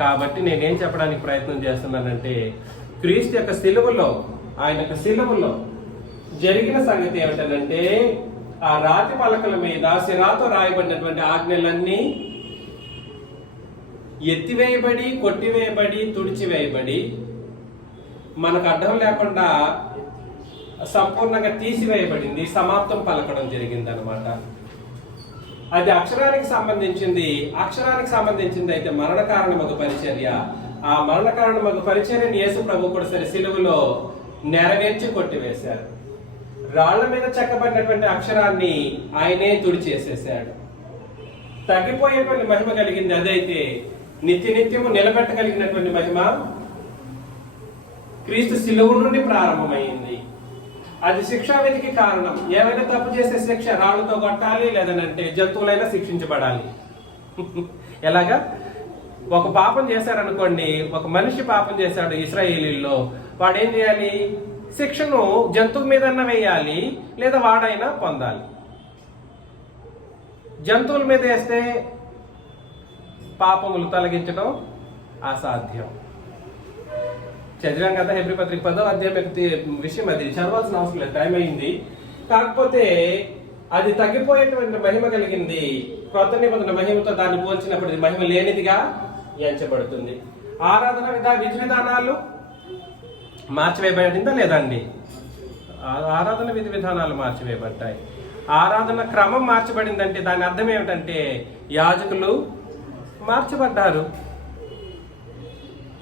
కాబట్టి నేనేం చెప్పడానికి ప్రయత్నం చేస్తున్నానంటే, క్రీస్తు యొక్క సిలువలో, ఆయన యొక్క సిలువలో జరిగిన సంగతి ఏమిటంటే, ఆ రాతి పలకల మీద సిరాతో రాయబడినటువంటి ఆజ్ఞలన్నీ ఎత్తివేయబడి, కొట్టివేయబడి, తుడిచివేయబడి, మనకు అడ్డం లేకుండా సంపూర్ణంగా తీసివేయబడింది. సమాప్తం పలకడం జరిగింది అనమాట. అది అక్షరానికి సంబంధించింది అయితే మరణ కారణమగు పరిచర్య. ఆ మరణ కారణమగు పరిచర్యని యేసు ప్రభు కూడా సరే సిలువలో నెరవేర్చి కొట్టివేశారు. రాళ్ల మీద చెక్కబడినటువంటి అక్షరాన్ని ఆయనే తుడిచేసేసాడు. తగ్గిపోయేటువంటి మహిమ కలిగింది అదైతే నిత్యము నిలబెట్టగలిగినటువంటి మహిమ క్రీస్తు సిలువ నుండి ప్రారంభమైంది. అది శిక్షావిధికి కారణం. ఏమైనా తప్పు చేసే శిక్ష రాళ్లతో కొట్టాలి, లేదనంటే జంతువులైనా శిక్షించబడాలి. ఎలాగా? ఒక పాపం చేశారనుకోండి, ఒక మనిషి పాపం చేశాడు ఇశ్రాయేలీల్లో, వాడు ఏం చేయాలి? శిక్షను జంతువు మీదన్నా వేయాలి, లేదా వాడైనా పొందాలి. జంతువుల మీద వేస్తే పాపములు తొలగించడం అసాధ్యం. చదివాం కదా హెబ్రీ పత్రిక 10వ అధ్యాయం విషయం, అది చదవాల్సిన అవసరం లేదు, టైం అయింది. కాకపోతే అది తగ్గిపోయేటువంటి మహిమ కలిగింది. కొత్త నిబంధన మహిమతో దాన్ని పోల్చినప్పుడు ఇది మహిమ లేనిదిగా ఎంచబడుతుంది. ఆరాధన విధి విధానాలు మార్చివేయబడిందా లేదండి? ఆరాధన విధి విధానాలు మార్చివేయబడ్డాయి. ఆరాధన క్రమం మార్చబడిందంటే దాని అర్థం ఏమిటంటే యాజకులు మార్చబడ్డారు.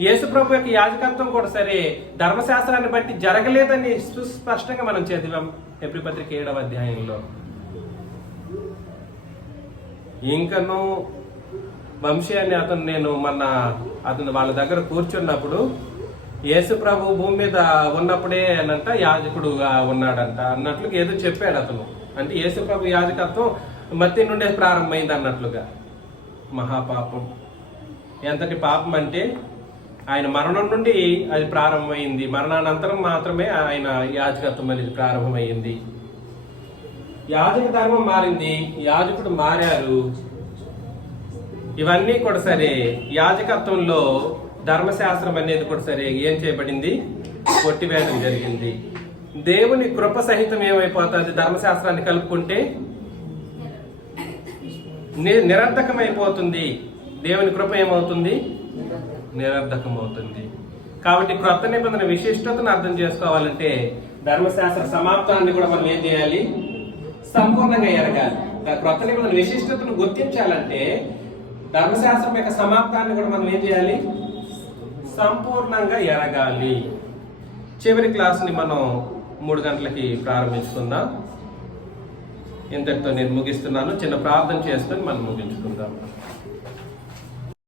యేసుప్రభు యొక్క యాజకత్వం కూడా సరే ధర్మశాస్త్రాన్ని బట్టి జరగలేదని సుస్పష్టంగా మనం చదివాం హెబ్రీ పత్రిక 7వ అధ్యాయంలో. ఇంకను వంశీ అని నేను అతను వాళ్ళ దగ్గర కూర్చున్నప్పుడు యేసుప్రభు భూమి మీద ఉన్నప్పుడే అనంట యాజకుడుగా ఉన్నాడంట అన్నట్లుగా ఏదో చెప్పాడు అతను. అంటే యేసుప్రభు యాజకత్వం మత్తి నుండే ప్రారంభమైంది అన్నట్లుగా. మహాపాపం. ఎంతటి పాపం అంటే ఆయన మరణం నుండి అది ప్రారంభమైంది, మరణానంతరం మాత్రమే ఆయన యాజకత్వం అనేది ప్రారంభమైంది. యాజక ధర్మం మారింది, యాజకుడు మారారు. ఇవన్నీ కూడా సరే యాజకత్వంలో ధర్మశాస్త్రం అనేది కూడా సరే ఏం చేయబడింది? కొట్టివేయడం జరిగింది. దేవుని కృప సహితం ఏమైపోతుంది? ధర్మశాస్త్రాన్ని కలుపుకుంటే నిరర్ధకమైపోతుంది. దేవుని కృప ఏమవుతుంది? నిరర్ధకం అవుతుంది. కాబట్టి క్రొత్త నిబంధన విశిష్టతను అర్థం చేసుకోవాలంటే ధర్మశాస్త్ర సమాప్తాన్ని కూడా మనం ఏం చేయాలి? సంపూర్ణంగా ఎరగాలి. క్రొత్త నిబంధన విశిష్టతను గుర్తించాలంటే ధర్మశాస్త్రం యొక్క సమాప్తాన్ని కూడా మనం ఏం చేయాలి? సంపూర్ణంగా ఎరగాలి. చివరి క్లాస్ని మనం 3 గంటలకి ప్రారంభించుకుందాం. ఇంతటితో నేను ముగిస్తున్నాను. చిన్న ప్రార్థన చేసుకొని మనం ముగించుకుందాం.